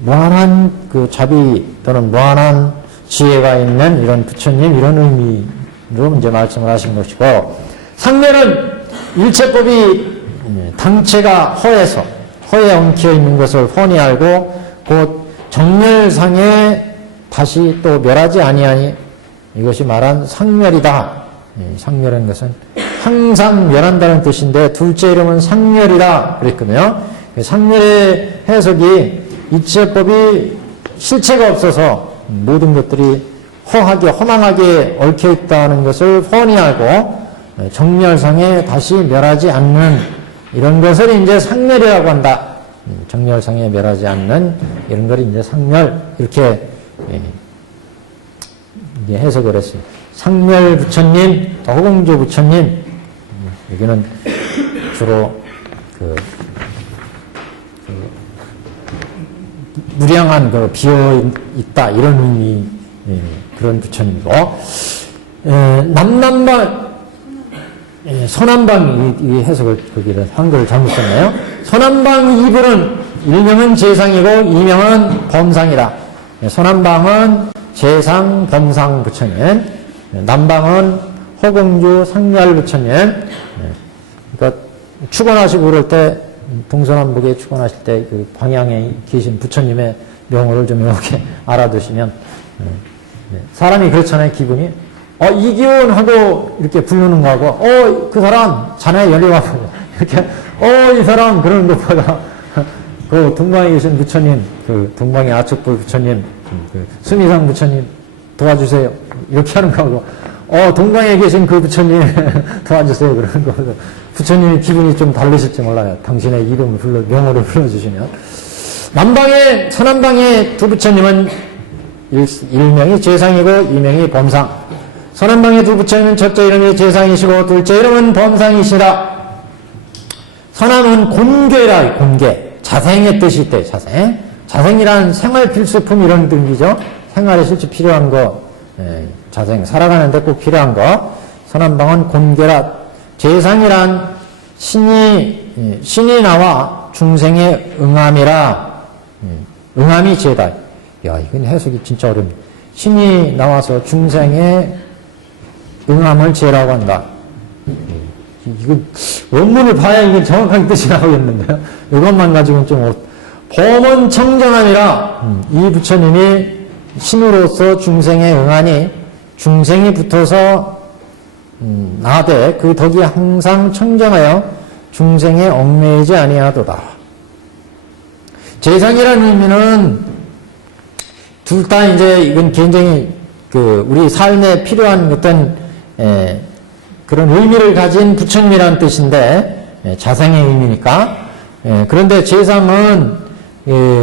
무한한 그 자비 또는 무한한 지혜가 있는 이런 부처님 이런 의미로 이제 말씀을 하신 것이고 상멸은 일체법이 당체가 허에 엉켜 있는 것을 훤히 알고 곧 정멸상에 다시 또 멸하지 아니하니 이것이 말한 상멸이다. 상멸한 것은 항상 멸한다는 뜻인데 둘째 이름은 상멸이라 그랬거든요. 상멸의 해석이 이치법이 실체가 없어서 모든 것들이 허망하게 얽혀 있다는 것을 훤히 알고 정멸상에 다시 멸하지 않는 이런 것을 이제 상멸이라고 한다. 정멸상에 멸하지 않는 이런 걸 이제 상멸 이렇게 해석을 했어요. 상멸 부처님, 허공주 부처님 여기는 주로 무량한 비어 있다 이런 의미 그런 부처님이고 남남방 서남방 이 해석을 거기를 한글을 잘못 썼네요. 서남방 이불은 일명은 재상이고 이명은 범상이다. 서남방은 재상 범상 부처님, 남방은 허공주 상멸 부처님. 그러니까 축원하시고 그럴 때 동서남북에 축원하실 때 그 방향에 계신 부처님의 명호를 좀 이렇게 알아두시면 사람이 그렇잖아요. 기분이 이기원 하고 이렇게 부르는 거하고 그 사람 자네 열리와 이렇게 이 사람 그러는 것보다 그 동방에 계신 부처님 그 동방의 아축불 부처님 그 수미상 부처님 도와주세요 이렇게 하는 거하고 동방에 계신 그 부처님 도와주세요 그러는 거하고 부처님의 기분이 좀 다르실지 몰라요. 당신의 이름을 명호를 불러주시면. 남방의 서남방의 두 부처님은 일명이 재상이고 이명이 범상. 서남방의 두 부처님은 첫째 이름이 재상이시고 둘째 이름은 범상이시라. 서남은 곤괴라. 곤괴 자생의 뜻이 있대. 자생. 자생이란 생활 필수품 이런 뜻이죠. 생활에 실제 필요한 거 자생 살아가는데 꼭 필요한 거. 서남방은 곤괴라. 재상이란 신이 나와 중생의 응함이라. 응함이 죄다. 야, 이건 해석이 진짜 어렵네. 신이 나와서 중생의 응함을 죄라고 한다. 이거 원문을 봐야 이게 정확한 뜻이 나오겠는데요. 이것만 가지고는 좀 범은 청정함이라. 이 부처님이 신으로서 중생의 응하니 중생이 붙어서 나되 그 덕이 항상 청정하여 중생에 얽매이지 아니하도다. 재상이라는 의미는 둘 다 이제 이건 굉장히 우리 삶에 필요한 어떤 그런 의미를 가진 부처님이라는 뜻인데 자상의 의미니까. 그런데 재상은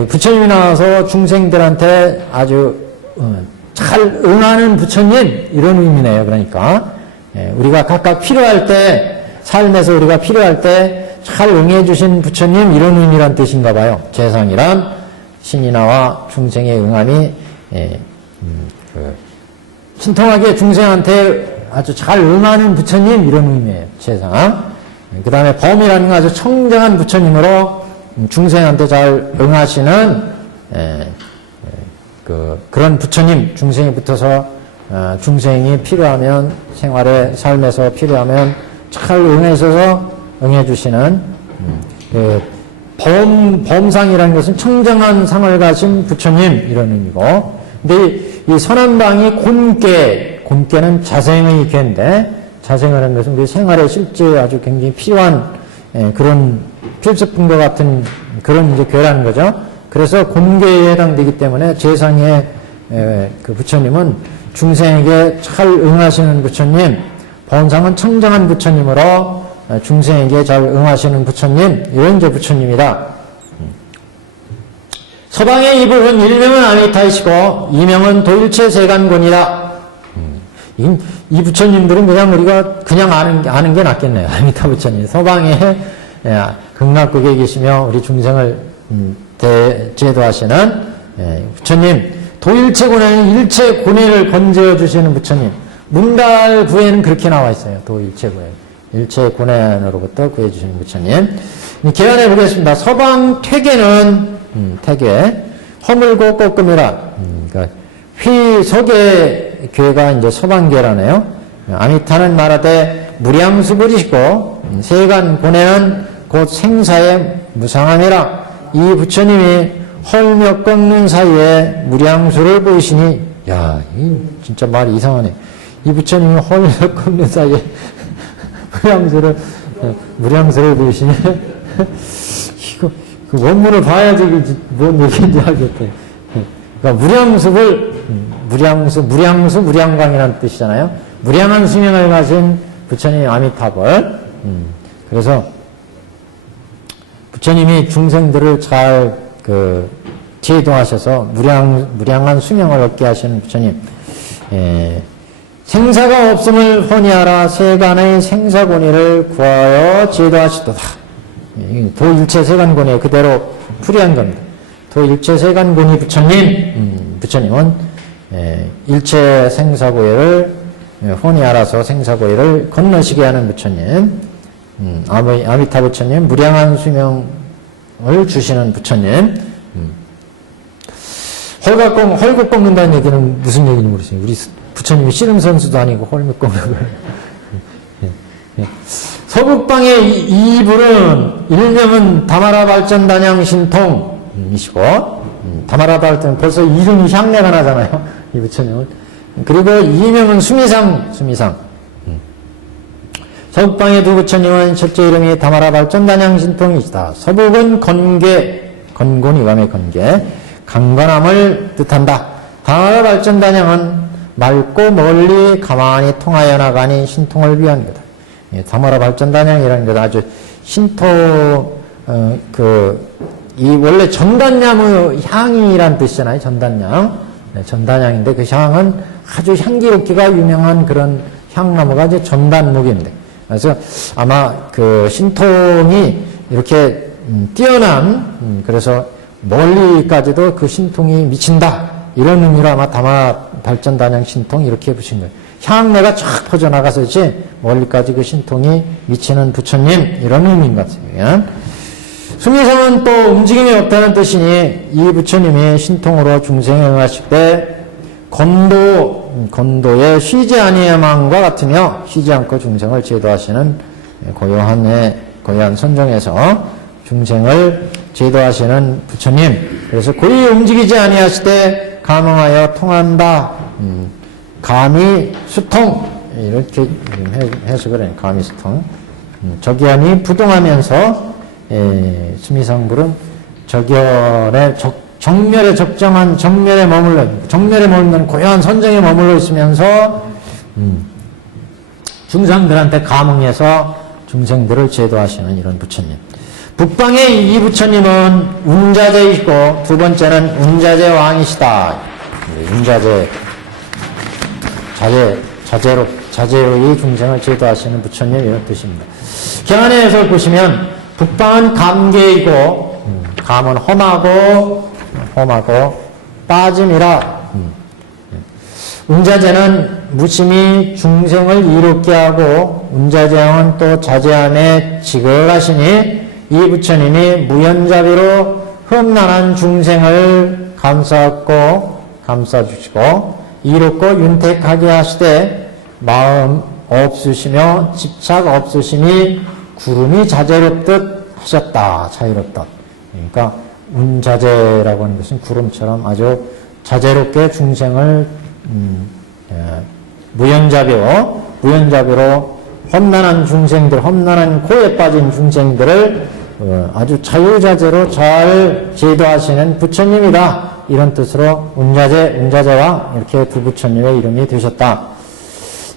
부처님이 나와서 중생들한테 아주 잘 응하는 부처님 이런 의미네요. 그러니까 우리가 각각 필요할 때 삶에서 우리가 필요할 때 잘 응해 주신 부처님 이런 의미란 뜻인가 봐요. 재상이란 신이 나와 중생의 응함이 신통하게 중생한테 아주 잘 응하는 부처님 이런 의미예요. 재상. 그 다음에 범이라는 건 아주 청정한 부처님으로 중생한테 잘 응하시는 그런 부처님. 중생이 붙어서 중생이 필요하면 생활에 삶에서 필요하면 잘 응해줘서 응해주시는 범상이라는 것은 청정한 상을 가진 부처님 이런 의미고. 근데 이 서남방이 곤괴는 자생의 괴인데 자생하는 것은 우리 생활에 실제 아주 굉장히 필요한 그런 필수품과 같은 그런 이제 괴라는 거죠. 그래서 곤괴에 해당되기 때문에 재상의 그 부처님은 중생에게 잘 응하시는 부처님, 범상은 청정한 부처님으로 중생에게 잘 응하시는 부처님, 이런 이제 부처님이다. 서방의 이불은 일명은 아미타이시고 이명은 도일체 세간곤이다. 이 부처님들은 그냥 우리가 그냥 아는 게 낫겠네요. 아미타 부처님. 서방에 극락국에 계시며 우리 중생을 제도하시는 부처님. 도일체고뇌는 일체고뇌를 건져 주시는 부처님. 문달구에는 그렇게 나와 있어요. 도일체고뇌. 일체고뇌로부터 구해주시는 부처님. 계연해 보겠습니다. 서방 퇴계는 퇴계 허물고 꺾음이라. 그러니까 휘석의 괴가 이제 서방괴라네요. 아미타는 말하되 무량수불이시고 세간 고뇌는 곧 생사의 무상함이라. 이 부처님이 헐며 꺾는 사이에 무량수를 보이시니, 야, 이 진짜 말이 이상하네. 이 부처님이 헐며 꺾는 사이에 무량수를 보이시니, 이거, 그 원문을 봐야지, 뭔 얘기인지 알겠대. 그러니까 무량광이라는 뜻이잖아요. 무량한 수명을 가진 부처님 아미타불. 그래서 부처님이 중생들을 잘 제도하셔서 무량한 수명을 얻게 하시는 부처님. 생사가 없음을 혼이하라 세간의 생사권위를 구하여 제도하시도다. 도일체세간권위 그대로 풀이한 겁니다. 도일체세간권위 부처님은 일체 생사고해를 혼이 알아서 생사고해를 건너시게 하는 부처님, 아미타 부처님, 무량한 수명을 주시는 부처님. 헐국 꺾는다는 얘기는 무슨 얘기인지 모르겠어요. 우리 부처님이 씨름 선수도 아니고 헐국 꺾는 거예요. 서북방의 이불은 일명은 다마라 발전단양 신통이시고, 다마라 발전 벌써 이름이 향내가 나잖아요. 이 부처님은. 그리고 이명은 수미상. 서북방의 두 부처님은 첫째 이름이 다마라 발전단양 신통이시다. 서북은 건곤 이감의 건계, 강건함을 뜻한다. 다마라 발전단양은 맑고 멀리 가만히 통하여 나가니 신통을 위한 거다. 다마라 발전단양이라는 것 아주 신통, 이 원래 전단나무 향이란 뜻이잖아요. 전단향. 전단향인데 그 향은 아주 향기롭기가 유명한 그런 향나무가 이제 전단목입니다. 그래서 아마 그 신통이 이렇게 뛰어난, 그래서 멀리까지도 그 신통이 미친다. 이런 의미로 아마 다마 발전단향 신통 이렇게 부신 거예요. 향내가 쫙 퍼져나가서지 멀리까지 그 신통이 미치는 부처님 이런 의미인 것 같아요. 수미상은 또 움직임이 없다는 뜻이니 이 부처님이 신통으로 중생에 응하실 때 건도에 쉬지 아니야만과 같으며 쉬지 않고 중생을 제도하시는 고요한 선정에서 중생을 제도하시는 부처님. 그래서 고이 움직이지 아니하실 때 감응하여 통한다. 감이 수통 이렇게 해석을 해요. 감이 수통. 적연이 부동하면서 수미상불은 정멸에 적정한 정멸에 머물는 고요한 선정에 머물러 있으면서 중상들한테 감응해서 중생들을 제도하시는 이런 부처님. 북방의 이 부처님은 운자제이시고 두 번째는 운자제 왕이시다. 운자제 자제로 이 중생을 제도하시는 부처님 이런 뜻입니다. 경안의 해설 보시면 북방은 감계이고 감은 험하고 빠짐이라 운자제는 무심히 중생을 이롭게 하고 운자제왕은 또 자제함에 지극하시니 이 부처님이 무연자비로 험난한 중생을 감싸주시고 이롭고 윤택하게 하시되 마음 없으시며 집착 없으시니 구름이 자제롭듯 하셨다. 자유롭다. 그러니까 운자제라고 하는 것은 구름처럼 아주 자제롭게 중생을 무연자비로 험난한 중생들, 험난한 고에 빠진 중생들을 아주 자유자재로 잘 제도하시는 부처님이다. 이런 뜻으로 운자제왕 이렇게 두 부처님의 이름이 되셨다.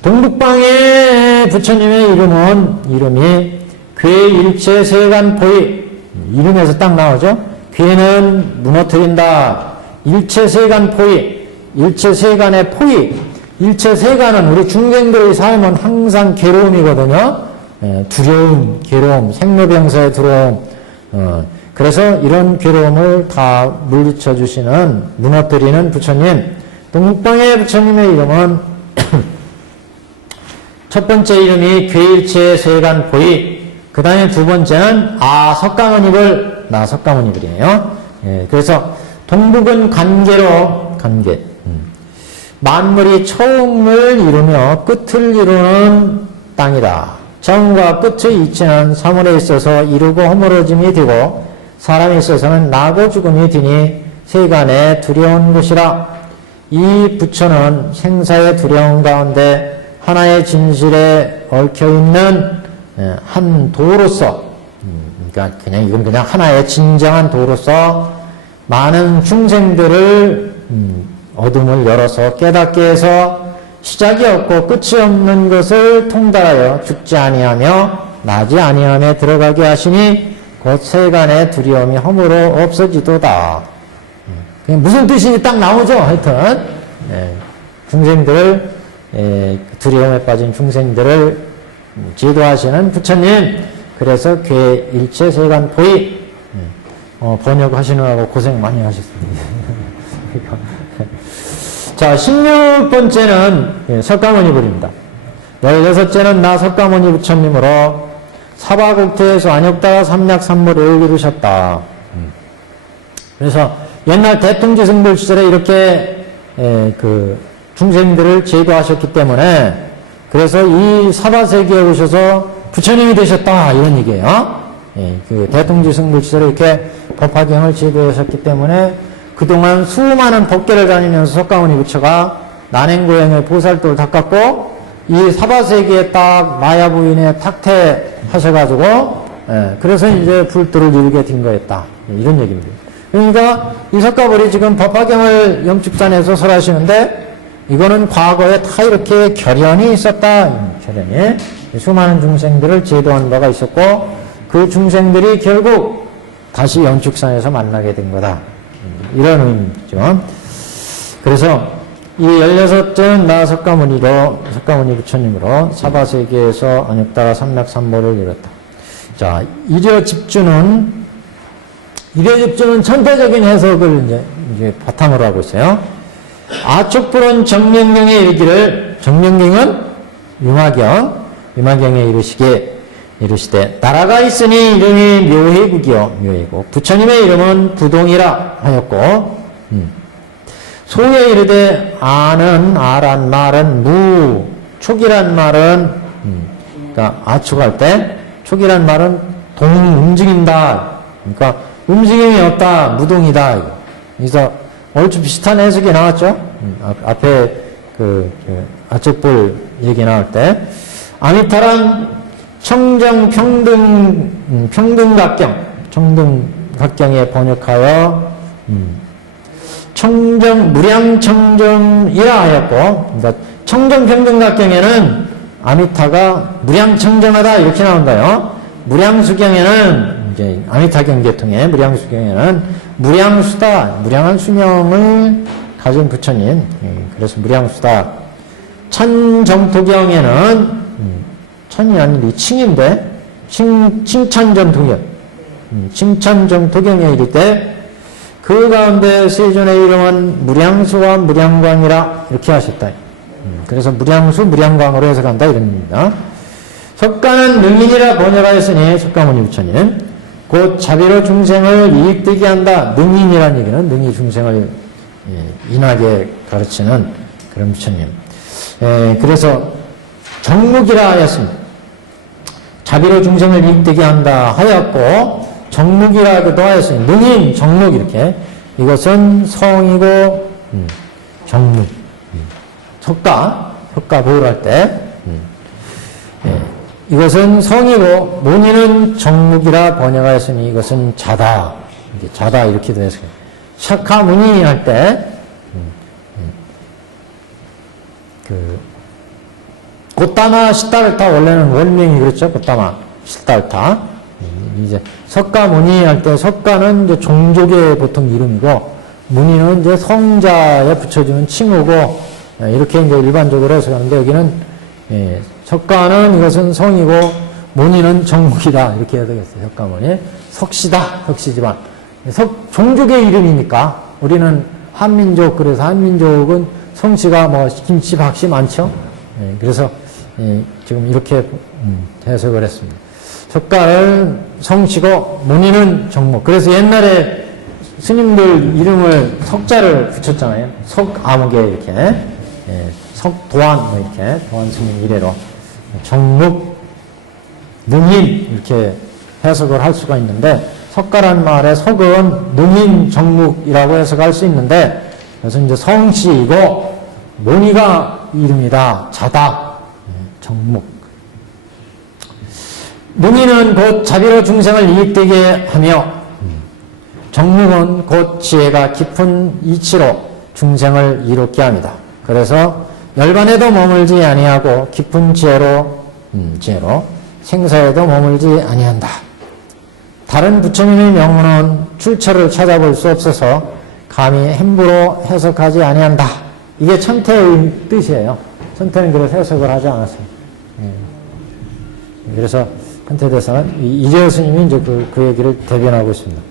동북방의 부처님의 이름이 괴일체 세간포의 이름에서 딱 나오죠. 괴는 무너뜨린다. 일체세간포의 일체세간의 포의 일체세간은 우리 중생들의 삶은 항상 괴로움이거든요. 두려움, 괴로움, 생로병사의 두려움. 그래서 이런 괴로움을 다 물리쳐 주시는 무너뜨리는 부처님. 동북방의 부처님의 이름은 첫 번째 이름이 괴일체 세간포의, 그 다음에 두 번째는 석가모니불이에요. 그래서 동북은 관계. 만물이 처음을 이루며 끝을 이루는 땅이다. 정과 끝의 이치는 사물에 있어서 이루고 허물어짐이 되고 사람에 있어서는 나고 죽음이 되니 세간에 두려운 것이라. 이 부처는 생사의 두려움 가운데 하나의 진실에 얽혀있는 한 도로서, 그러니까 이건 그냥 하나의 진정한 도로서 많은 중생들을 어둠을 열어서 깨닫게 해서 시작이 없고 끝이 없는 것을 통달하여 죽지 아니하며 나지 아니함에 들어가게 하시니 곧 세간의 두려움이 허물어 없어지도다. 무슨 뜻인지 딱 나오죠. 하여튼 중생들을 두려움에 빠진 중생들을 지도하시는 부처님, 그래서 괴 일체 세간 보이 번역하시느라고 고생 많이 하셨습니다. 자, 16번째는 석가모니 불입니다. 16째는 나 석가모니 부처님으로 사바국토에서 안욕다가 삼략삼모를 이루셨다. 그래서 옛날 대통지승불 시절에 이렇게 그 중생들을 제도하셨기 때문에, 그래서 이 사바세계에 오셔서 부처님이 되셨다 이런 얘기예요. 그 대통지승불 시절에 이렇게 법화경을 제도하셨기 때문에 그동안 수많은 법계를 다니면서 석가모니 부처가 난행고행의 보살도를 닦았고, 이 사바세계에 딱 마야 부인에 탁퇴하셔가지고, 그래서 이제 불도를 이루게 된 거였다. 이런 얘기입니다. 그러니까 이 석가불이 지금 법화경을 영축산에서 설하시는데, 이거는 과거에 다 이렇게 결연이 있었다. 결연이. 수많은 중생들을 제도한 바가 있었고, 그 중생들이 결국 다시 영축산에서 만나게 된 거다. 이런 의미죠. 그래서 이 16째는 나 석가모니 부처님으로 사바세계에서 안욕다가 삼략삼모를 이뤘다. 자, 일여집주는 천태적인 해석을 이제 바탕으로 하고 있어요. 아촉불은 정명경에 이르기를, 정명경은 유마경에 이르시되 나라가 있으니 이름이 묘해국이요, 묘해국. 부처님의 이름은 부동이라 하였고, 소에 이르되 아란 말은 촉이란 말은, 그러니까 아촉할 때 촉이란 말은 움직인다. 그러니까 움직임이 없다, 무동이다. 그래서 얼추 비슷한 해석이 나왔죠. 앞에 아촉불 얘기 나올 때 아미타란 청등각경에 번역하여 무량청정이라 하였고, 그러니까 청정평등각경에는 아미타가 무량청정하다 이렇게 나온다요. 무량수경에는 이제 아미타경 계통의 무량수경에는 무량수다, 무량한 수명을 가진 부처님, 그래서 무량수다. 천정토경에는 천이 아닌데 칭인데 칭찬정토경, 칭찬정토경에 이를 때 그 가운데 세존의 이름은 무량수와 무량광이라 이렇게 하셨다. 그래서 무량수, 무량광으로 해석한다 이런 의미입니다. 석가는 능인이라 번역하였으니 석가모니 부처님 곧 자비로 중생을 이익되게 한다. 능인이라는 얘기는 능히 중생을 인하게 가르치는 그런 부처님. 그래서 정묵이라 하였습니다. 자비로 중생을 이익되게 한다 하였고, 정묵이라고도 하였으니 능인, 정묵 이렇게. 이것은 성이고 정묵. 석가 보호할 때 이것은 성이고 모니는 정묵이라 번역하였으니 이것은 자다. 자다 이렇게도 해서 샤카무니 할 때 고타마 시타르타 원래는 원명이 그렇죠. 고타마 시타르타. 이제 석가모니 할 때 석가는 이제 종족의 보통 이름이고 무니는 이제 성자에 붙여주는 칭호고 이렇게 이제 일반적으로 해석하는데 여기는 석가는 이것은 성이고 모니는 정묵이다 이렇게 해야 되겠어요. 석가모니 석시지만 종족의 이름이니까 우리는 한민족, 그래서 한민족은 성씨가 뭐 김씨, 박씨 많죠. 그래서 지금 이렇게 해석을 했습니다. 석가는 성씨고 모니는 정묵. 그래서 옛날에 스님들 이름을 석자를 붙였잖아요. 석아무개 이렇게, 석도안 이렇게 도안 스님 이래로 정묵, 능인 이렇게 해석을 할 수가 있는데, 석가란 말에 석은 능인, 정묵이라고 해석할 수 있는데, 그래서 이제 성씨이고 모니가 이름이다, 자다, 정묵. 능인은 곧 자비로 중생을 이익되게 하며, 정묵은 곧 지혜가 깊은 이치로 중생을 이롭게 합니다. 그래서 열반에도 머물지 아니하고 깊은 지혜로 생사에도 머물지 아니한다. 다른 부처님의 명문은 출처를 찾아볼 수 없어서 감히 함부로 해석하지 아니한다. 이게 천태의 뜻이에요. 선태는 그래서 해석을 하지 않았어요. 그래서 한테 대해서는 이재호 스님이 이제 그 얘기를 대변하고 있습니다.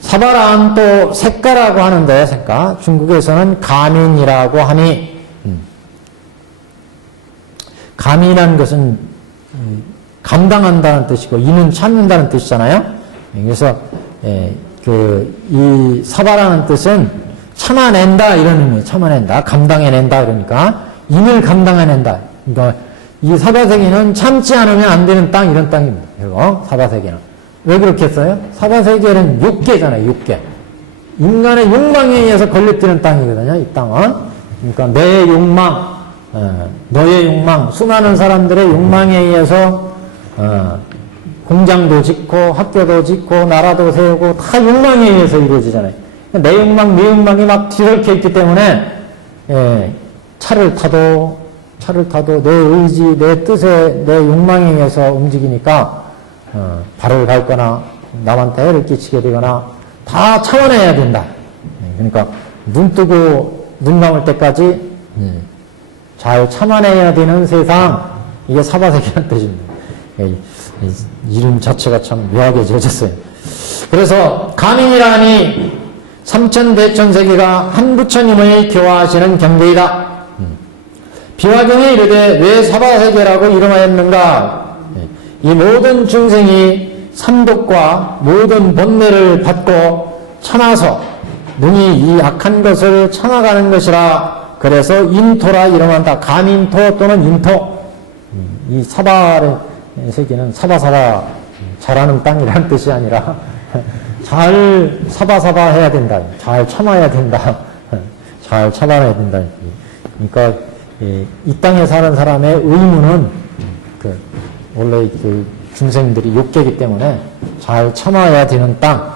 사바란 또 색가라고 하는데, 색가. 중국에서는 가민이라고 하니, 가민이라는 것은 감당한다는 뜻이고, 이는 참는다는 뜻이잖아요. 그래서, 이 사바라는 뜻은 참아낸다, 이런 의미예요. 참아낸다. 감당해낸다, 이러니까. 인을 감당해낸다. 그러니까, 이 사바세계는 참지 않으면 안 되는 땅, 이런 땅입니다. 이거, 사바세계는. 왜 그렇게 했어요? 사바세계는 육계잖아요, 육계. 인간의 욕망에 의해서 걸려뜨는 땅이거든요, 이 땅은. 그러니까 내 욕망, 너의 욕망, 수많은 사람들의 욕망에 의해서, 공장도 짓고, 학교도 짓고, 나라도 세우고, 다 욕망에 의해서 이루어지잖아요. 내 욕망, 네 욕망이 막 뒤섞여 있기 때문에, 차를 타도 내 의지, 내 뜻에, 내 욕망에 의해서 움직이니까, 발을 밟거나, 남한테 해를 끼치게 되거나, 다 참아내야 된다. 그러니까, 눈 뜨고, 눈 감을 때까지, 잘 참아내야 되는 세상, 이게 사바세계라는 뜻입니다. 이름 자체가 참 묘하게 지어졌어요. 그래서, 가민이라니, 삼천대천세계가 한 부처님을 교화하시는 경계이다. 비화경에 이르되 왜 사바세계라고 이름하였는가? 이 모든 중생이 삼독과 모든 번뇌를 받고 참아서 능히 이 악한 것을 참아가는 것이라. 그래서 인토라 이름한다. 가민토 또는 인토. 이 사바의 세계는 사바사바 잘하는 땅이라는 뜻이 아니라 잘 사바사바 해야 된다. 잘 참아야 된다. 잘 참아야 된다. 그러니까 이 땅에 사는 사람의 의무는 원래 중생들이 욕계이기 때문에 잘 참아야 되는 땅.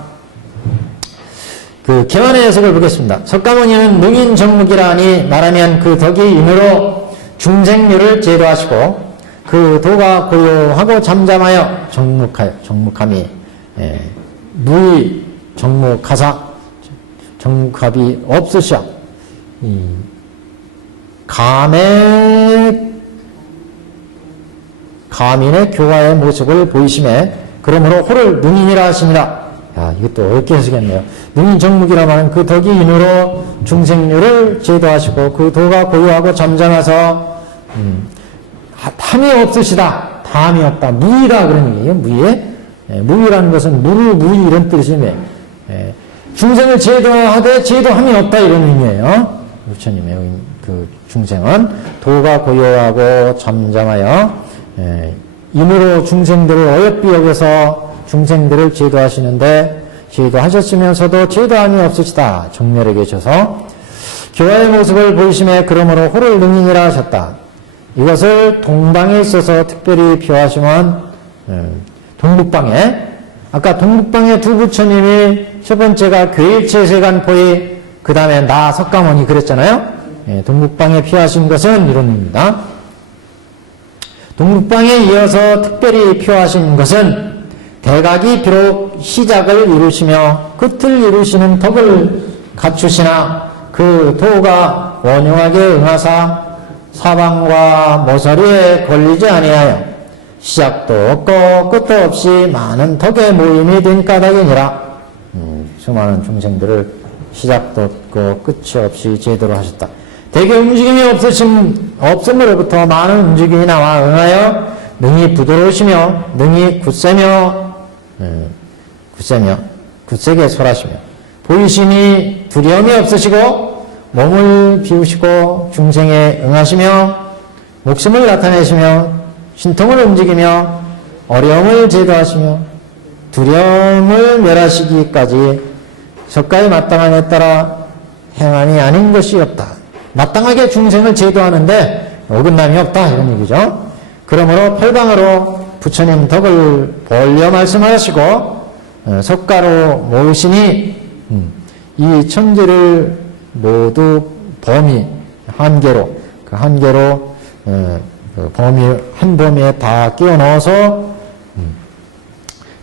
개만의 해석을 보겠습니다. 석가모니는 능인정묵이라니 말하면 그 덕이 인으로 중생류를 제도하시고 그 도가 고요하고 잠잠하여 정묵함이 무의 정묵하사 정묵합이 없으시오. 가민의 교화의 모습을 보이심에 그러므로 호를 능인이라 하시니라. 야, 이것도 어렵게 해석했네요. 능인 정묵이라 하는 그 덕이 인으로 중생류를 제도하시고 그 도가 고요하고 잠잠해서 탐이 없으시다. 탐이 없다. 무의다 그런 얘기예요. 무의라는 것은 무의 이런 뜻이며 중생을 제도하되 제도함이 없다 이런 의미예요. 부처님의 중생은 도가 고요하고 잠잠하여 인으로 중생들을 어여삐 여겨서 중생들을 제도하시는데 제도하셨으면서도 제도함이 없으시다. 정렬에 계셔서 교화의 모습을 보이심에 그러므로 호를 능인이라 하셨다. 이것을 동방에 있어서 특별히 표하시면 동북방에 아까 동북방의 두 부처님이 첫 번째가 괴일체세간포의 그 다음에 나 석가모니 그랬잖아요. 동북방에 표하신 것은 이런 의미입니다. 동북방에 이어서 특별히 표하신 것은 대각이 비록 시작을 이루시며 끝을 이루시는 덕을 갖추시나 그 도가 원용하게 응하사 사방과 모서리에 걸리지 아니하여 시작도 없고 끝도 없이 많은 덕의 모임이 된 까닭이니라. 수많은 중생들을 시작도 없고 끝이 없이 제대로 하셨다. 대개 움직임이 없음으로부터 많은 움직임이 나와 응하여 능히 부드러우시며 능히 굳세게 설하시며 보이심이 두려움이 없으시고 몸을 비우시고 중생에 응하시며 목숨을 나타내시며 신통을 움직이며 어려움을 제도하시며 두려움을 멸하시기까지 석가의 마땅함에 따라 행함이 아닌 것이 없다. 마땅하게 중생을 제도하는데 어긋남이 없다 이런 얘기죠. 그러므로 팔방으로 부처님 덕을 벌려 말씀하시고 석가로 모으시니 이 천지를 모두 범위 한계로 한 범위에 다 끼워 넣어서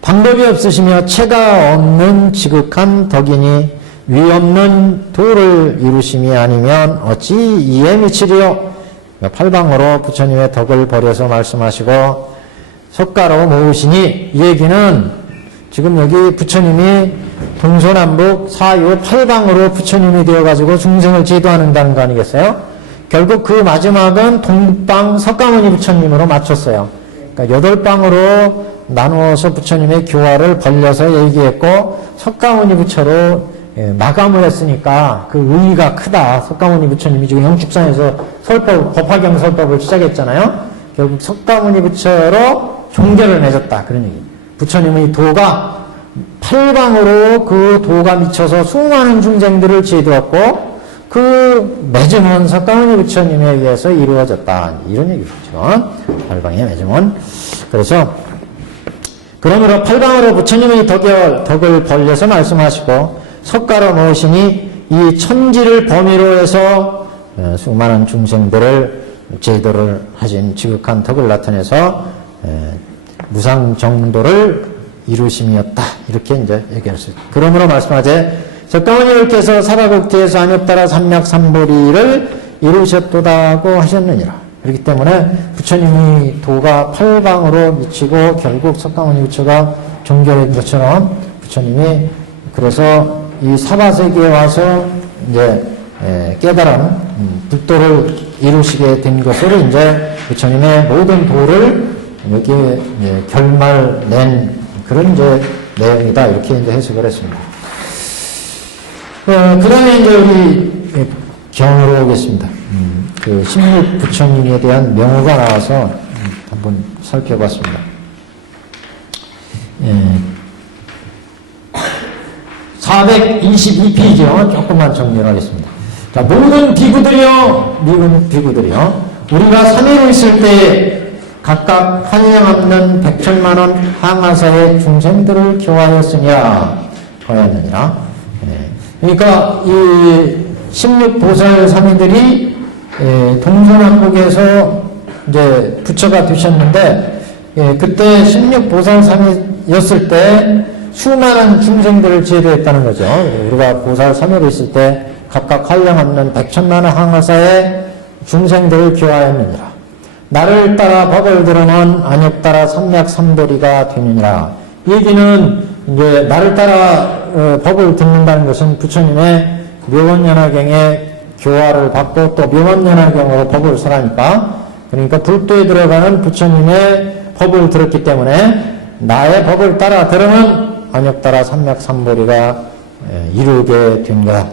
방법이 없으시며 체가 없는 지극한 덕이니 위 없는 도를 이루심이 아니면 어찌 이에 미치리요. 팔방으로 부처님의 덕을 버려서 말씀하시고 석가로 모으시니, 이 얘기는 지금 여기 부처님이 동서남북 사유 팔방으로 부처님이 되어가지고 중생을 제도하는다는 거 아니겠어요? 결국 그 마지막은 동방 석가모니 부처님으로 맞췄어요. 그러니까 8방으로 나누어서 부처님의 교화를 벌려서 얘기했고, 석가모니 부처로 마감을 했으니까 그 의의가 크다. 석가모니 부처님이 지금 영축산에서 법화경 설법을 시작했잖아요. 결국 석가모니 부처로 종결을 맺었다. 그런 얘기. 부처님의 도가 팔방으로 그 도가 미쳐서 수많은 중생들을 제도했고, 그 맺음은 석가모니 부처님에 의해서 이루어졌다. 이런 얘기죠. 팔방의 맺음은. 그래서 그러므로 팔방으로 부처님의 덕을 벌려서 말씀하시고 석가로 모으시니 이 천지를 범위로 해서 수많은 중생들을 제도를 하신 지극한 덕을 나타내서 무상정도를 이루심이었다. 이렇게 이제 얘기했어요. 그러므로 말씀하되 석가모니께서 사바국토에서 안욕따라 삼맥삼보리를 이루셨도다고 하셨느니라. 그렇기 때문에 부처님이 도가 팔방으로 미치고 결국 석가모니 부처가 종결된 것처럼 부처님이 그래서 이 사바세계에 와서 이제 깨달은 불도를 이루시게 된 것으로 이제 부처님의 모든 도를 여기에 결말낸 그런 이제 내용이다. 이렇게 이제 해석을 했습니다. 그 다음에 이제 우리 경으로 오겠습니다. 그 16 부처님에 대한 명호가 나와서 한번 살펴봤습니다. 422페이지요. 조금만 정리를 하겠습니다. 자, 모든 비구들이요, 우리가 삼위로 있을 때 각각 한량 없는 100천만원 항아사의 중생들을 교화하였으냐, 거였느니라. 그러니까 이 16보살 삼위들이 동서남북에서 이제 부처가 되셨는데, 그때 16보살 삼위였을 때 수많은 중생들을 제도했다는 거죠. 우리가 보살 삼위로 있을 때 각각 한량 없는 100천만원 항아사의 중생들을 교화하였느니라. 나를 따라 법을 들으면 안욕따라 삼맥삼보리가 되느니라. 이 얘기는 이제 나를 따라 법을 듣는다는 것은 부처님의 묘원연화경의 교화를 받고 또 묘원연화경으로 법을 설하니까, 그러니까 불도에 들어가는 부처님의 법을 들었기 때문에 나의 법을 따라 들으면 안욕따라 삼맥삼보리가 이루게 된 거다.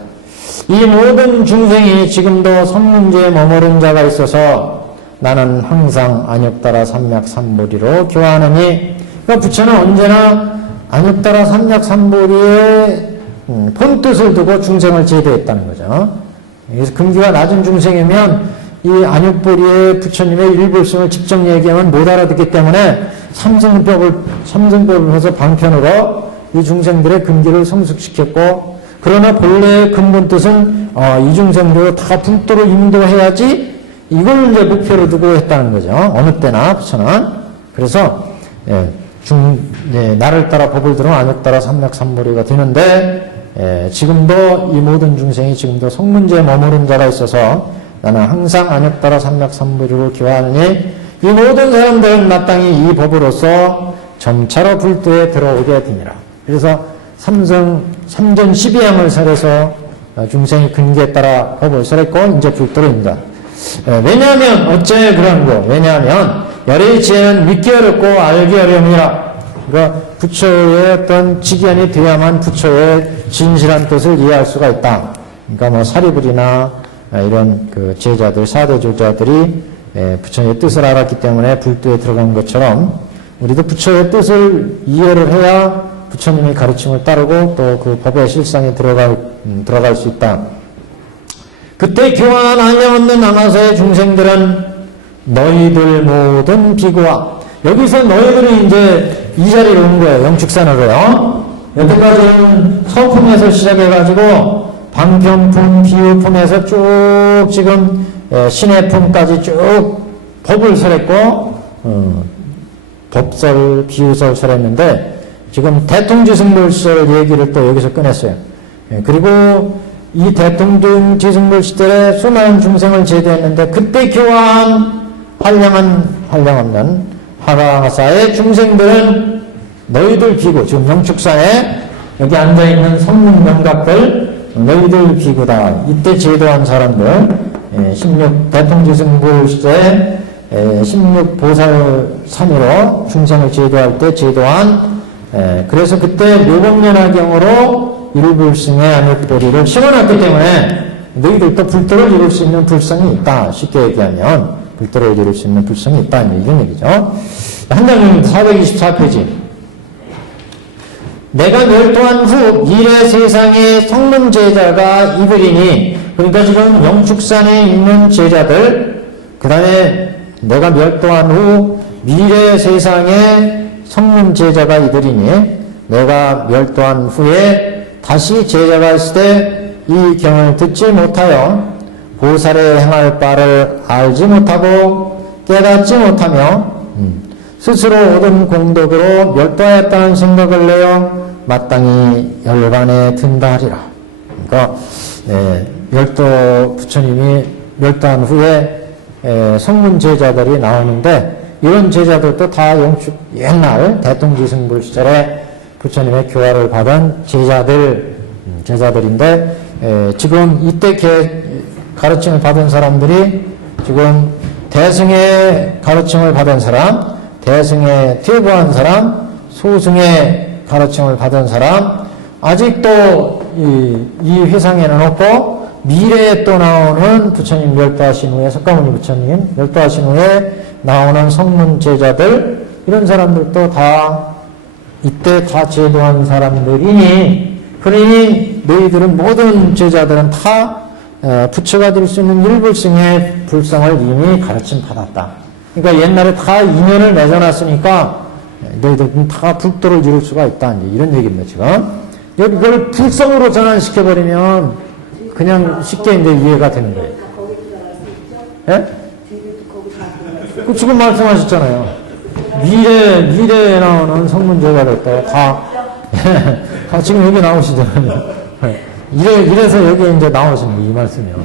이 모든 중생이 지금도 성문제에 머무른 자가 있어서 나는 항상 안욕따라 삼맥삼보리로 교화하느니, 그러니까 부처는 언제나 안욕따라 삼맥삼보리의 본뜻을 두고 중생을 제도했다는 거죠. 그래서 금기가 낮은 중생이면 이 안욕보리의 부처님의 일불성을 직접 얘기하면 못 알아듣기 때문에 삼승법을 해서 방편으로 이 중생들의 금기를 성숙시켰고, 그러나 본래의 근본 뜻은 이 중생들을 다 불도로 인도해야지, 이걸 이제 목표로 두고 했다는 거죠. 어느 때나 부처는. 그래서 나를 따라 법을 들으면 안욕따라 삼맥삼보리가 되는데, 지금도 이 모든 중생이 지금도 성문제에 머무른 자가 있어서 나는 항상 안욕따라 삼맥삼보리로 교화하느니 이 모든 사람들은 마땅히 이 법으로서 점차로 불도에 들어오게 되니라. 그래서 삼전 12양을 설해서 중생이 근기에 따라 법을 설했고 이제 불도로 인다. 왜냐하면 어째 그런 거? 왜냐하면 열의 지혜는 믿기 어렵고 알기 어려움이라. 그러니까 부처의 어떤 직연이 돼야만 부처의 진실한 뜻을 이해할 수가 있다. 그러니까 뭐 사리불이나 이런 그 제자들, 사대조자들이 부처의 뜻을 알았기 때문에 불도에 들어간 것처럼 우리도 부처의 뜻을 이해를 해야 부처님의 가르침을 따르고 또 그 법의 실상에 들어갈 수 있다. 그때 교화한 안녕 없는 남아서의 중생들은 너희들 모든 비구와, 여기서 너희들이 이제 이 자리로 온 거예요. 영축산으로요. 여태까지는 서품에서 시작해가지고 방편품, 비유품에서 쭉 지금 신의 품까지 쭉 법을 설했고 법설, 비유설 설했는데 지금 대통지승불설 얘기를 또 여기서 꺼냈어요. 그리고 이 대통령 지승불 시대에 수많은 중생을 제도했는데 그때 교화한 한량없는 하가사의 중생들은 너희들 비구, 지금 영축사에 여기 앉아있는 성문 명각들 너희들 비구다. 이때 제도한 사람들 16 대통지승불 시대에 16보살 산으로 중생을 제도할 때 제도한 그래서 그때 묘법연화경으로 일불승의 안익보리를 심어놨기 때문에 너희들도 불도를 이룰 수 있는 불성이 있다. 쉽게 얘기하면 불도를 이룰 수 있는 불성이 있다. 이런 얘기죠. 한 장님 424페이지. 내가 멸도한 후 미래 세상의 성문 제자가 이들이니 그러니까 지금 영축산에 있는 제자들 그 다음에 내가 멸도한 후 미래 세상의 성문 제자가 이들이니 내가 멸도한 후에 다시 제자가 있을 때 이 경을 듣지 못하여 보살의 행할 바를 알지 못하고 깨닫지 못하며 스스로 얻은 공덕으로 멸도하였다는 생각을 내어 마땅히 열반에 든다 하리라. 그러니까 멸도 부처님이 멸도한 후에 성문 제자들이 나오는데 이런 제자들도 다 영축 옛날 대통지승불 시절에 부처님의 교화를 받은 제자들인데 지금 이때 가르침을 받은 사람들이 지금 대승의 가르침을 받은 사람, 대승의 퇴보한 사람, 소승의 가르침을 받은 사람, 아직도 이 회상에는 없고 미래에 또 나오는 부처님 멸도하신 후에 석가모니 부처님 멸도하신 후에 나오는 성문 제자들 이런 사람들도 다 이때 다 제도한 사람들이니 그러니 너희들은 모든 제자들은 다 부처가 될 수 있는 일불승의 불성을 이미 가르침 받았다. 그러니까 옛날에 다 인연을 맺어놨으니까 너희들은 다 불도를 이룰 수가 있다. 이런 얘기입니다, 지금. 이걸 불성으로 전환시켜버리면 그냥 쉽게 이제 이해가 되는 거예요. 예? 그 지금 말씀하셨잖아요. 미래에 나오는 성문제자들도 다 지금 여기 나오시잖아요. 이래서 여기 이제 나오시는 이 말씀이요.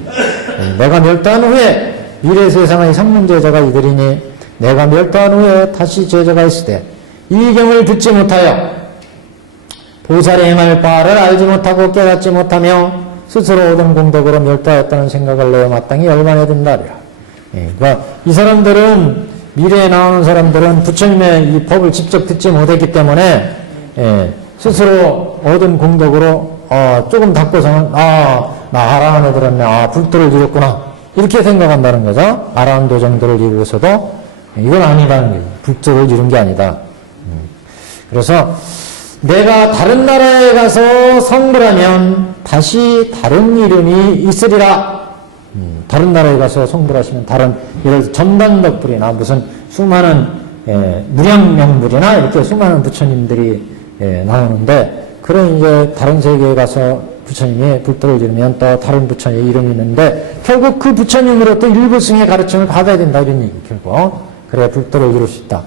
내가 멸도한 후에 미래 세상의 성문제자가 이들이니 내가 멸도한 후에 다시 제자가 있을 때 이 경을 듣지 못하여 보살의 행할 바를 알지 못하고 깨닫지 못하며 스스로 얻은 공덕으로 멸도하였다는 생각을 내어 마땅히 열반에 든다리라. 그러니까 이 사람들은 미래에 나오는 사람들은 부처님의 이 법을 직접 듣지 못했기 때문에 스스로 얻은 공덕으로 조금 닦고서는 나 아라한에 들었네, 불도를 이뤘구나 이렇게 생각한다는 거죠. 아라한 도정도를 이루고서도 이건 아니라는 거죠. 불도를 이룬 게 아니다. 그래서 내가 다른 나라에 가서 성불하면 다시 다른 이름이 있으리라. 다른 나라에 가서 성불하시면 다른 예를 들어 전반덕불이나 무슨 수많은 무량명불이나 이렇게 수많은 부처님들이 나오는데 그런 이제 다른 세계에 가서 부처님이 불도를 이루면 또 다른 부처님의 이름이 있는데 결국 그 부처님으로 또 일부승의 가르침을 받아야 된다 이런 얘기 결국 그래야 불도를 이룰 수 있다.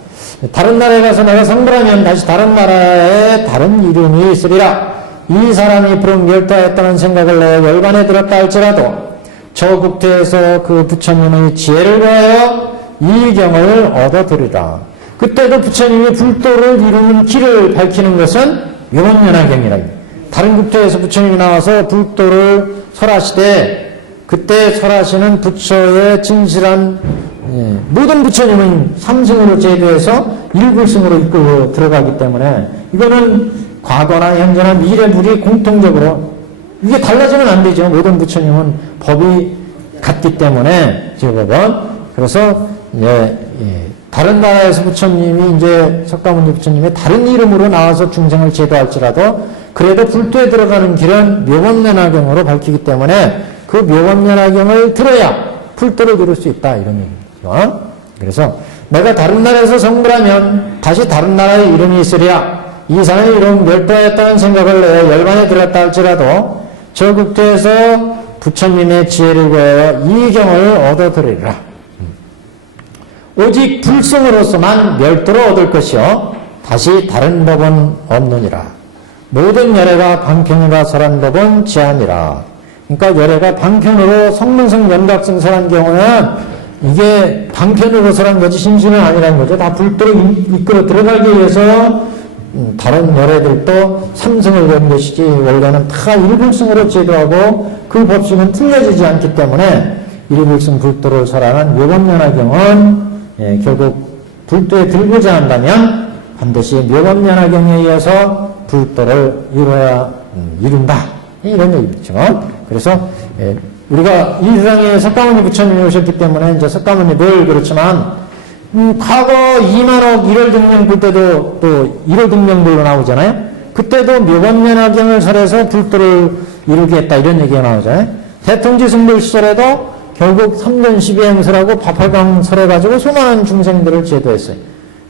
다른 나라에 가서 내가 성불하면 다시 다른 나라에 다른 이름이 있으리라. 이 사람이 부른 멸도하였다는 생각을 내어 열반에 들었다 할지라도 저 국토에서 그 부처님의 지혜를 구하여 이 경을 얻어들으라. 그때도 부처님이 불도를 이루는 길을 밝히는 것은 묘법연화경이라. 다른 국토에서 부처님이 나와서 불도를 설하시되 그때 설하시는 부처의 진실한 모든 부처님은 삼승으로 제도해서 일불승으로 이끌고 들어가기 때문에 이거는 과거나 현재나 미래불이 공통적으로 이게 달라지면 안 되죠. 모든 부처님은 법이 같기 때문에 제법은 그래서 다른 나라에서 부처님이 이제 석가모니 부처님이 다른 이름으로 나와서 중생을 제도할지라도 그래도 불도에 들어가는 길은 묘법연화경으로 밝히기 때문에 그 묘법연화경을 들어야 불도를 이룰 수 있다 이런 얘기입니다. 그래서 내가 다른 나라에서 성불하면 다시 다른 나라의 이름이 있으랴. 이 사람의 이름 멸도하였다는 생각을 내어 열반에 들었다 할지라도 저 국토에서 부처님의 지혜를 구하여 이 경을 얻어들으리라. 오직 불성으로서만 멸도를 얻을 것이요 다시 다른 법은 없느니라. 모든 열애가 방편이라 설한 법은 제한이라. 그러니까 열애가 방편으로 성문성 연각성설한 경우는 이게 방편으로서란 거지 심신은 아니라는 거죠. 다 불도로 이끌어 들어가기 위해서 다른 열애들도 삼성을 낸 것이지 원래는 다 일불승으로 제도하고 그 법칙은 틀려지지 않기 때문에 일불승 불도를 설하는 묘법연화경은 결국 불도에 들고자 한다면 반드시 묘법연화경에 의해서 불도를 이룬다. 이런 얘기죠. 그래서 우리가 이 세상에 석가모니 부처님이 오셨기 때문에 이제 석가모니 늘 그렇지만 과거 2만억 1월 등명불 때도 또 1월 등명불로 나오잖아요. 그때도 묘법연화경을 설해서 불도를 이루게 했다 이런 얘기가 나오잖아요. 대통지 승불 시절에도 결국 3전 12행설하고 법화경 설해가지고 수많은 중생들을 제도했어요.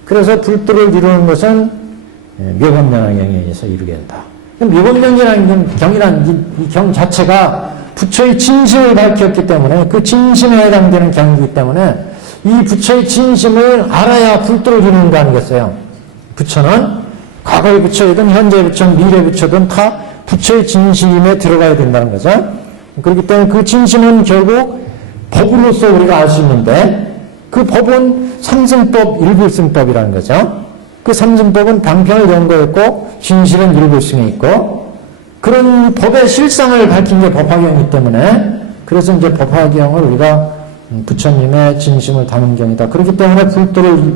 그래서 불도를 이루는 것은 묘법연화경에 의해서 이루게 된다. 묘법연화경이란 이 경 자체가 부처의 진심을 밝혔기 때문에 그 진심에 해당되는 경이기 때문에 이 부처의 진심을 알아야 불도를 이루는 거 아니겠어요? 부처는 과거의 부처이든 현재 부처든 미래 부처든 다 부처의 진심에 들어가야 된다는 거죠. 그렇기 때문에 그 진심은 결국 법으로서 우리가 알 수 있는데 그 법은 삼승법, 일불승법이라는 거죠. 그 삼승법은 방편을 연거했고 진실은 일불승에 있고 그런 법의 실상을 밝힌 게 법화경이기 때문에 그래서 이제 법화경을 우리가 부처님의 진심을 담은 경이다. 그렇기 때문에 불도를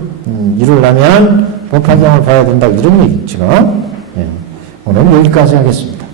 이루려면 법화경을 봐야 된다. 이런 얘기죠. 오늘 여기까지 하겠습니다.